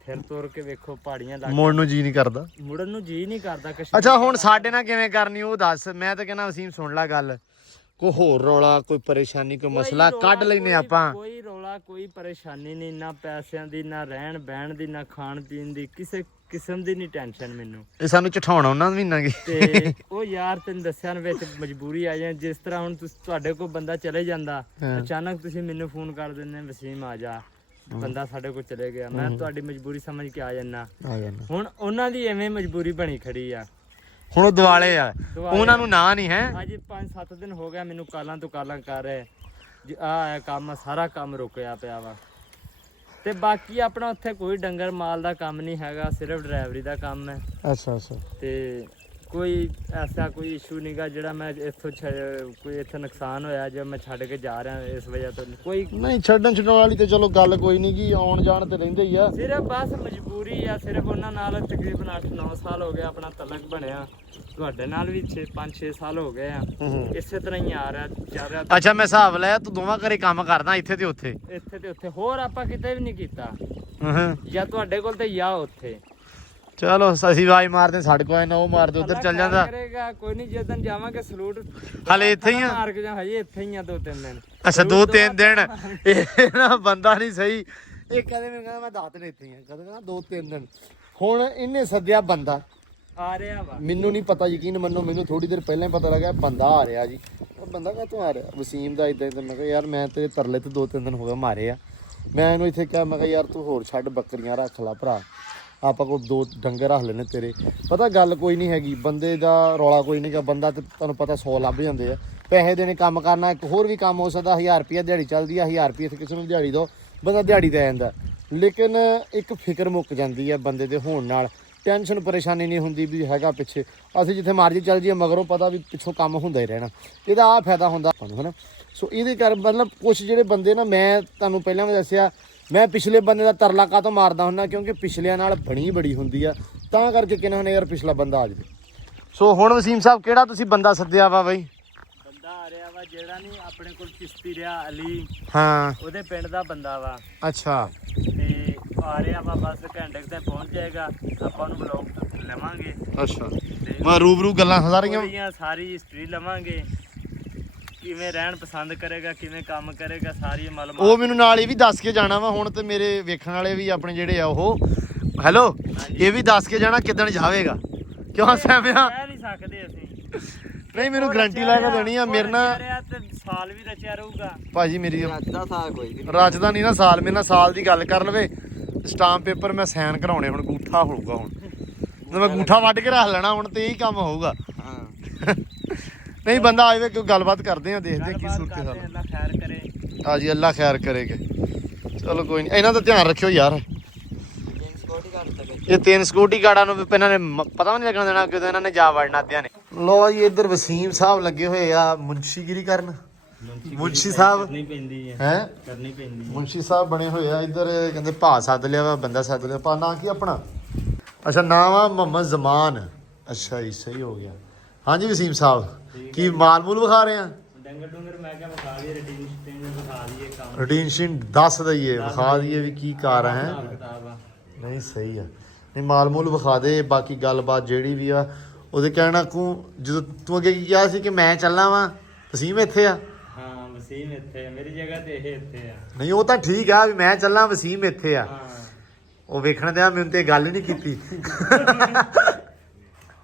ਫਿਰ ਤੁਰ ਕੇ ਵੇਖੋ ਪਹਾੜੀਆਂ ਇਲਾਕਾ, ਮੋੜ ਨੂੰ ਜੀ ਨਹੀਂ ਕਰਦਾ। ਮੁੜਨ ਨੂੰ ਜੀ ਨਹੀਂ ਕਰਦਾ। ਕਸ਼ਮੀਰ ਅੱਛਾ ਹੁਣ ਸਾਡੇ ਨਾਲ ਕਿਵੇਂ ਕਰਨੀ ਉਹ ਦੱਸ। ਮੈਂ ਤਾਂ ਕਹਿੰਦਾ ਵਸੀਮ ਸੁਣ ਲੈ ਗੱਲ, ਕੋਈ ਹੋਰ ਰੌਲਾ, ਕੋਈ ਪਰੇਸ਼ਾਨੀ, ਕੋਈ ਮਸਲਾ ਕੱਢ ਲੈਨੇ ਆਪਾਂ। ਕੋਈ ਰੌਲਾ, ਕੋਈ ਪਰੇਸ਼ਾਨੀ ਨਹੀਂ, ਨਾ ਪੈਸਿਆਂ ਦੀ, ਨਾ ਰਹਿਣ ਬਹਿਣ ਦੀ, ਨਾ ਖਾਣ ਪੀਣ ਦੀ, ਕਿਸੇ ਕਿਸਮ ਦੀ ਨਹੀਂ ਟੈਨਸ਼ਨ ਮੈਨੂੰ। ਇਹ ਸਾਨੂੰ ਚਠਾਉਣਾ ਉਹਨਾਂ ਨੂੰ ਮਹੀਨਾ ਕੀ। ਤੇ ਉਹ ਯਾਰ ਤੈਨੂੰ ਦੱਸਿਆ ਨਾ ਵਿੱਚ ਮਜਬੂਰੀ ਆ ਜਾਏ, ਜਿਸ ਤਰ੍ਹਾਂ ਹੁਣ ਤੁਹਾਡੇ ਕੋਲ ਬੰਦਾ ਚਲੇ ਜਾਂਦਾ, ਅਚਾਨਕ ਤੁਸੀਂ ਮੈਨੂੰ ਫੋਨ ਕਰ ਦਿੰਦੇ ਵਸੀਮ ਆ ਜਾ, ਬੰਦਾ ਸਾਡੇ ਕੋਲ ਚਲੇ ਗਿਆ, ਮੈਂ ਤੁਹਾਡੀ ਮਜਬੂਰੀ ਸਮਝ ਕੇ ਆ ਜਾਣਾ। ਹੁਣ ਉਹਨਾਂ ਦੀ ਐਵੇਂ ਮਜਬੂਰੀ ਬਣੀ ਖੜੀ ਆ, ਹੁਣ ਉਹ ਦਿਵਾਲੇ ਆ, ਉਹਨਾਂ ਨੂੰ ਨਾ ਨਹੀਂ ਹੈ। ਅੱਜ 5-7 ਦਿਨ ਹੋ ਗਿਆ ਮੈਨੂੰ ਕਾਲਾਂ ਤੋਂ ਕਾਲਾਂ ਕਰ ਰਹੇ ਜੀ, ਆਹ ਕੰਮ ਸਾਰਾ ਕੰਮ ਰੁਕਿਆ ਪਿਆ ਵਾ। ਤੇ ਬਾਕੀ ਆਪਣਾ ਉੱਥੇ ਕੋਈ ਡੰਗਰ ਮਾਲ ਦਾ ਕੰਮ ਨਹੀਂ ਹੈਗਾ, ਸਿਰਫ ਡਰਾਈਵਰੀ ਦਾ ਕੰਮ ਹੈ। ਅੱਛਾ ਅੱਛਾ। ਤੇ ਕੋਈ ਐਸਾ ਕੋਈ ਇਸ਼ੂ ਨਹੀਂਗਾ ਜਿਹੜਾ ਮੈਂ ਇੱਥੋਂ ਕੋਈ ਇੱਥੇ ਨੁਕਸਾਨ ਹੋਇਆ ਜੇ ਮੈਂ ਛੱਡ ਕੇ ਜਾ ਰਿਹਾ ਇਸ ਵਜ੍ਹਾ ਤੋਂ ਕੋਈ ਨਹੀਂ। ਛੱਡਣ ਵਾਲੀ ਤੇ ਚਲੋ ਗੱਲ ਕੋਈ ਨਹੀਂ ਗੀ, ਆਉਣ ਜਾਣ ਤੇ ਰਹਿੰਦੇ ਹੀ ਆ। ਸਿਰਫ ਬਸ ਮਜਬੂਰੀ ਆ। ਸਿਰਫ ਉਹਨਾਂ ਨਾਲ ਤਕਰੀਬਨ 8-9 ਸਾਲ ਹੋ ਗਏ ਆਪਣਾ ਤਲਕ ਬਣਿਆ, ਤੁਹਾਡੇ ਨਾਲ ਵੀ 5-6 ਸਾਲ ਹੋ ਗਏ ਆ, ਇਸੇ ਤਰ੍ਹਾਂ ਹੀ ਆ ਰਿਹਾ ਚੱਲ ਰਿਹਾ। ਅੱਛਾ ਮੈਂ ਹਿਸਾਬ ਲਾਇਆ ਤੂੰ ਦੋਵਾਂ ਘਰੇ ਕੰਮ ਕਰਦਾ, ਇੱਥੇ ਤੇ ਉੱਥੇ। ਇੱਥੇ ਤੇ ਉੱਥੇ, ਹੋਰ ਆਪਾਂ ਕਿਤੇ ਵੀ ਨਹੀਂ ਕੀਤਾ, ਜਾਂ ਤੁਹਾਡੇ ਕੋਲ ਤੇ ਜਾਂ ਉੱਥੇ। ਚਲੋ ਅਸੀਂ ਆਵਾਜ਼ ਮਾਰਦੇ, ਸਾਡੇ ਕੋਲ ਨਾ ਉਹ ਮਾਰਦੇ, ਉਧਰ ਚੱਲ ਜਾਂਦਾ। ਕਰੇਗਾ ਕੋਈ ਨਹੀਂ, ਜਦੋਂ ਜਾਵਾਂਗੇ ਸਲੂਟ ਹਲੇ ਇੱਥੇ ਹੀ ਆ। ਮਾਰ ਕੇ ਜਾਂ ਹਜੇ ਇੱਥੇ ਹੀ ਆ 2-3 ਦਿਨ। ਅੱਛਾ 2-3 ਦਿਨ। ਇਹ ਨਾ ਬੰਦਾ ਨਹੀਂ ਸਹੀ, ਇਹ ਕਦੇ ਮੈਨੂੰ ਕਹਿੰਦਾ ਮੈਂ 10 ਦਿਨ ਇੱਥੇ ਹੀ ਆ, ਕਦੇ ਕਹਿੰਦਾ 2-3 ਦਿਨ। ਹੁਣ ਇਹਨੇ ਸੱਦਿਆ ਬੰਦਾ ਆ ਰਿਹਾ ਵਾ, ਮੈਨੂੰ ਨਹੀਂ ਪਤਾ, ਯਕੀਨ ਮੰਨੋ ਮੈਨੂੰ ਥੋੜੀ ਦੇਰ ਪਹਿਲਾਂ ਹੀ ਪਤਾ ਲੱਗਾ ਬੰਦਾ ਆ ਰਿਹਾ ਜੀ। ਬੰਦਾ ਕਾਹਤੋਂ ਆ ਰਿਹਾ? ਵਸੀਮ ਦਾ ਇਦਾਂ। ਮੈਂ ਕਿਹਾ ਯਾਰ ਮੈਂ ਤੇਰੇ ਤਰਲੇ ਤੇ 2-3 ਦਿਨ ਹੋ ਗਏ ਮਾਰੇ ਆ। ਮੈਂ ਇਹਨੂੰ ਇੱਥੇ ਕਿਹਾ, ਮੈਂ ਕਿਹਾ ਯਾਰ ਤੂੰ ਹੋਰ ਛੱਡ, ਬੱਕਰੀਆਂ ਰੱਖ ਲਾ ਭਰਾ, ਆਪਾਂ ਕੋਲ 2 ਡੰਗਰ ਰੱਖ ਲੈਣੇ ਤੇਰੇ। ਪਤਾ ਗੱਲ ਕੋਈ ਨਹੀਂ ਹੈਗੀ, ਬੰਦੇ ਦਾ ਰੌਲਾ ਕੋਈ ਨਹੀਂ ਗਾ। ਬੰਦਾ ਤੇ ਤੁਹਾਨੂੰ ਪਤਾ 100 ਲੱਭ ਜਾਂਦੇ ਆ, ਪੈਸੇ ਦੇਣੇ, ਕੰਮ ਕਰਨਾ। ਇੱਕ ਹੋਰ ਵੀ ਕੰਮ ਹੋ ਸਕਦਾ, 1000 ਰੁਪਇਆ ਦਿਹਾੜੀ ਚੱਲਦੀ ਆ, 1000 ਰੁਪਏ ਕਿਸੇ ਨੂੰ ਦਿਹਾੜੀ ਦੋ, ਬੰਦਾ ਦਿਹਾੜੀ ਦੇ ਜਾਂਦਾ। ਲੇਕਿਨ ਇੱਕ ਫਿਕਰ ਮੁੱਕ ਜਾਂਦੀ ਹੈ ਬੰਦੇ ਦੇ ਹੋਣ ਨਾਲ, ਟੈਨਸ਼ਨ ਪਰੇਸ਼ਾਨੀ ਨਹੀਂ ਹੁੰਦੀ ਵੀ ਹੈਗਾ ਪਿੱਛੇ। ਅਸੀਂ ਜਿੱਥੇ ਮਰਜ਼ੀ ਚੱਲ ਜਾਈਏ, ਮਗਰੋਂ ਪਤਾ ਵੀ ਪਿੱਛੋਂ ਕੰਮ ਹੁੰਦਾ ਹੀ ਰਹਿਣਾ। ਇਹਦਾ ਆਹ ਫਾਇਦਾ ਹੁੰਦਾ ਆਪਾਂ ਨੂੰ, ਹੈ ਨਾ। ਸੋ ਇਹਦੇ ਕਰ ਮਤਲਬ ਕੁਛ ਜਿਹੜੇ ਬੰਦੇ ਨਾ, ਮੈਂ ਤੁਹਾਨੂੰ ਪਹਿਲਾਂ ਵੀ ਦੱਸਿਆ, ਮੈਂ ਪਿਛਲੇ ਬੰਦੇ ਦਾ ਤਰਲਾ ਕਾਹਤੋਂ ਮਾਰਦਾ ਹੁੰਦਾ, ਕਿਉਂਕਿ ਪਿਛਲਿਆਂ ਨਾਲ ਬਣੀ ਬੜੀ ਹੁੰਦੀ ਆ, ਤਾਂ ਕਰਕੇ ਕਿਹਨਾਂ ਨੇ ਯਾਰ ਪਿਛਲਾ ਬੰਦਾ ਆ ਜਾਵੇ। ਸੋ ਹੁਣ ਵਸੀਮ ਸਾਹਿਬ ਕਿਹੜਾ ਤੁਸੀਂ ਬੰਦਾ ਸੱਦਿਆ ਵਾ ਬਈ? ਬੰਦਾ ਆ ਰਿਹਾ ਵਾ ਜਿਹੜਾ ਨਹੀਂ ਆਪਣੇ ਕੋਲ ਕਿਸ਼ਤੀ ਰਿਹਾ ਅਲੀ, ਹਾਂ ਉਹਦੇ ਪਿੰਡ ਦਾ ਬੰਦਾ ਵਾ। ਅੱਛਾ। ਤੇ ਆ ਰਿਹਾ ਵਾ, ਬਸ ਘੰਟੇ ਤੇ ਪਹੁੰਚ ਜਾਏਗਾ, ਆਪਾਂ ਨੂੰ ਬਲੌਗ ਲਵਾਂਗੇ। ਅੱਛਾ, ਮੈਂ ਰੂਬਰੂ ਗੱਲਾਂ ਸਾਰੀਆਂ ਉਹਦੀਆਂ ਸਾਰੀ ਹਿਸਟਰੀ ਲਵਾਂਗੇ, ਕਿਵੇਂ ਰਹਿਣ ਪਸੰਦ ਕਰੇਗਾ, ਕਿਵੇਂ ਕੰਮ ਕਰੇਗਾ, ਸਾਰੀ ਮਾਲੂਮਾਤ। ਉਹ ਮੈਨੂੰ ਨਾਲ ਇਹ ਵੀ ਦੱਸ ਕੇ ਜਾਣਾ ਵਾ। ਹੁਣ ਤੇ ਮੇਰੇ ਵੇਖਣ ਵਾਲੇ ਵੀ ਆਪਣੇ ਜਿਹੜੇ ਆ ਉਹ, ਹੈਲੋ, ਇਹ ਵੀ ਦੱਸ ਕੇ ਜਾਣਾ ਕਿੱਦਣ ਜਾਵੇਗਾ, ਕਿਉਂ ਸਹਿਮਿਆ? ਕਹਿ ਨਹੀਂ ਸਕਦੇ ਅਸੀਂ। ਨਹੀਂ ਮੈਨੂੰ ਗਰੰਟੀ ਲਾ ਕੇ ਦੇਣੀ ਆ ਮੇਰੇ ਨਾਲ। ਤੇ ਸਾਲ ਵੀ ਰਚਿਆ ਰਹੂਗਾ ਭਾਜੀ ਮੇਰੀ ਰੱਜਦਾ ਸਾਲ ਕੋਈ ਨਹੀਂ, ਰੱਜਦਾ ਨਹੀਂ ਨਾ ਸਾਲ। ਮੇਰੇ ਨਾਲ ਸਾਲ ਦੀ ਗੱਲ ਕਰ ਲਵੇ, ਸਟਾਂਪ ਪੇਪਰ ਮੈਂ ਸਾਈਨ ਕਰਾਉਣੇ, ਹੁਣ ਗੂਠਾ ਹੋਊਗਾ। ਹੁਣ ਜਦੋਂ ਮੈਂ ਗੂਠਾ ਵੱਢ ਕੇ ਰੱਖ ਲੈਣਾ, ਹੁਣ ਤੇ ਇਹੀ ਕੰਮ ਹੋਊਗਾ। ਹਾਂ ਨਹੀਂ ਬੰਦਾ ਆਵੇ, ਕੋਈ ਗੱਲਬਾਤ ਕਰਦੇ ਆ, ਦੇਖਦੇ ਕੀ ਗੱਲਬਾਤ ਸੂਰਤ ਕਰਦੇ, ਹਾਲ। ਅੱਲਾ ਖੈਰ ਕਰੇ। ਹਾਂਜੀ ਅੱਲਾ ਖੈਰ ਕਰੇਗਾ। ਚਲੋ ਕੋਈ ਨਹੀਂ, ਇਹਨਾਂ ਦਾ ਧਿਆਨ ਰੱਖਿਓ ਯਾਰ। ਸਕਿਉਰਟੀ ਗਾਰਡ ਤੱਕ ਇਹ 3 ਸਿਕਿਉਰਿਟੀ ਗਾਰਡਾਂ ਨੂੰ ਵੀ ਇਹਨਾਂ ਨੇ ਪਤਾ ਵੀ ਨਹੀਂ ਲੱਗਣ ਦੇਣਾ ਕਿਦੋਂ ਇਹਨਾਂ ਨੇ ਜਾ ਵੜਨਾ ਅੱਧਿਆਂ ਨੇ। ਲੋ ਜੀ ਇੱਧਰ ਵਸੀਮ ਸਾਹਿਬ ਲੱਗੇ ਹੋਏ ਆ ਮੁਨਸ਼ੀਗਿਰੀ ਕਰਨ। ਮੁਨਸ਼ੀ ਸਾਹਿਬ ਕਰਨੀ ਪੈਂਦੀ ਹੈ, ਹੈ, ਕਰਨੀ ਪੈਂਦੀ ਹੈ। ਮੁਨਸ਼ੀ ਸਾਹਿਬ ਬਣੇ ਹੋਏ ਆ ਇੱਧਰ। ਕਹਿੰਦੇ ਭਾ ਸੱਦ ਲਿਆ ਵਾ, ਬੰਦਾ ਸੱਦ ਲਿਆ। ਭਾ ਨਾਂ ਕੀ ਆਪਣਾ? ਅੱਛਾ ਨਾਮ ਆ ਮੁਹੰਮਦ ਜ਼ਮਾਨ। ਅੱਛਾ ਜੀ, ਸਹੀ ਹੋ ਗਿਆ। ਹਾਂਜੀ ਵਸੀਮ ਸਾਹਿਬ, ਕੀ ਮਾਲ ਮੂਲ ਵਿਖਾ ਰਹੇ ਆ? ਡੰਗਰ ਡੁੰਗਰ ਮੈਂ ਕਿਹਾ ਵਿਖਾ ਦਈਏ, ਰੂਟੀਨ ਸ਼ੂਟਿੰਗ ਵਿਖਾ ਦਈਏ, ਕੰਮ ਰੂਟੀਨ ਸ਼ੀਨ ਦੱਸ ਦਈਏ, ਵਿਖਾ ਦਈਏ ਵੀ ਕੀ ਕਾਰ ਹੈ। ਕਿਤਾਬ ਆ। ਨਹੀਂ ਸਹੀ ਆ। ਨਹੀਂ ਮਾਲ ਮੂਲ ਵਿਖਾ ਦੇ, ਬਾਕੀ ਗੱਲਬਾਤ ਜਿਹੜੀ ਵੀ ਆ ਉਹਦੇ ਕਹਿਣਾ ਕੋ। ਜਦੋਂ ਤੂੰ ਅੱਗੇ ਕੀ ਕਿਹਾ ਸੀ ਕਿ ਮੈਂ ਚੱਲਾਂ ਵਾਂ, ਵਸੀਮ ਇੱਥੇ ਆ। ਹਾਂ ਵਸੀਮ ਇੱਥੇ ਆ, ਮੇਰੀ ਜਗ੍ਹਾ ਤੇ ਇਹ ਇੱਥੇ ਆ। ਨਹੀਂ ਉਹ ਤਾਂ ਠੀਕ ਆ ਵੀ ਮੈਂ ਚੱਲਾਂ, ਵਸੀਮ ਇੱਥੇ ਆ। ਹਾਂ ਉਹ ਵੇਖਣ ਦਿਆ ਮੈਨੂੰ ਤੇ ਗੱਲ ਹੀ ਨਹੀਂ ਕੀਤੀ।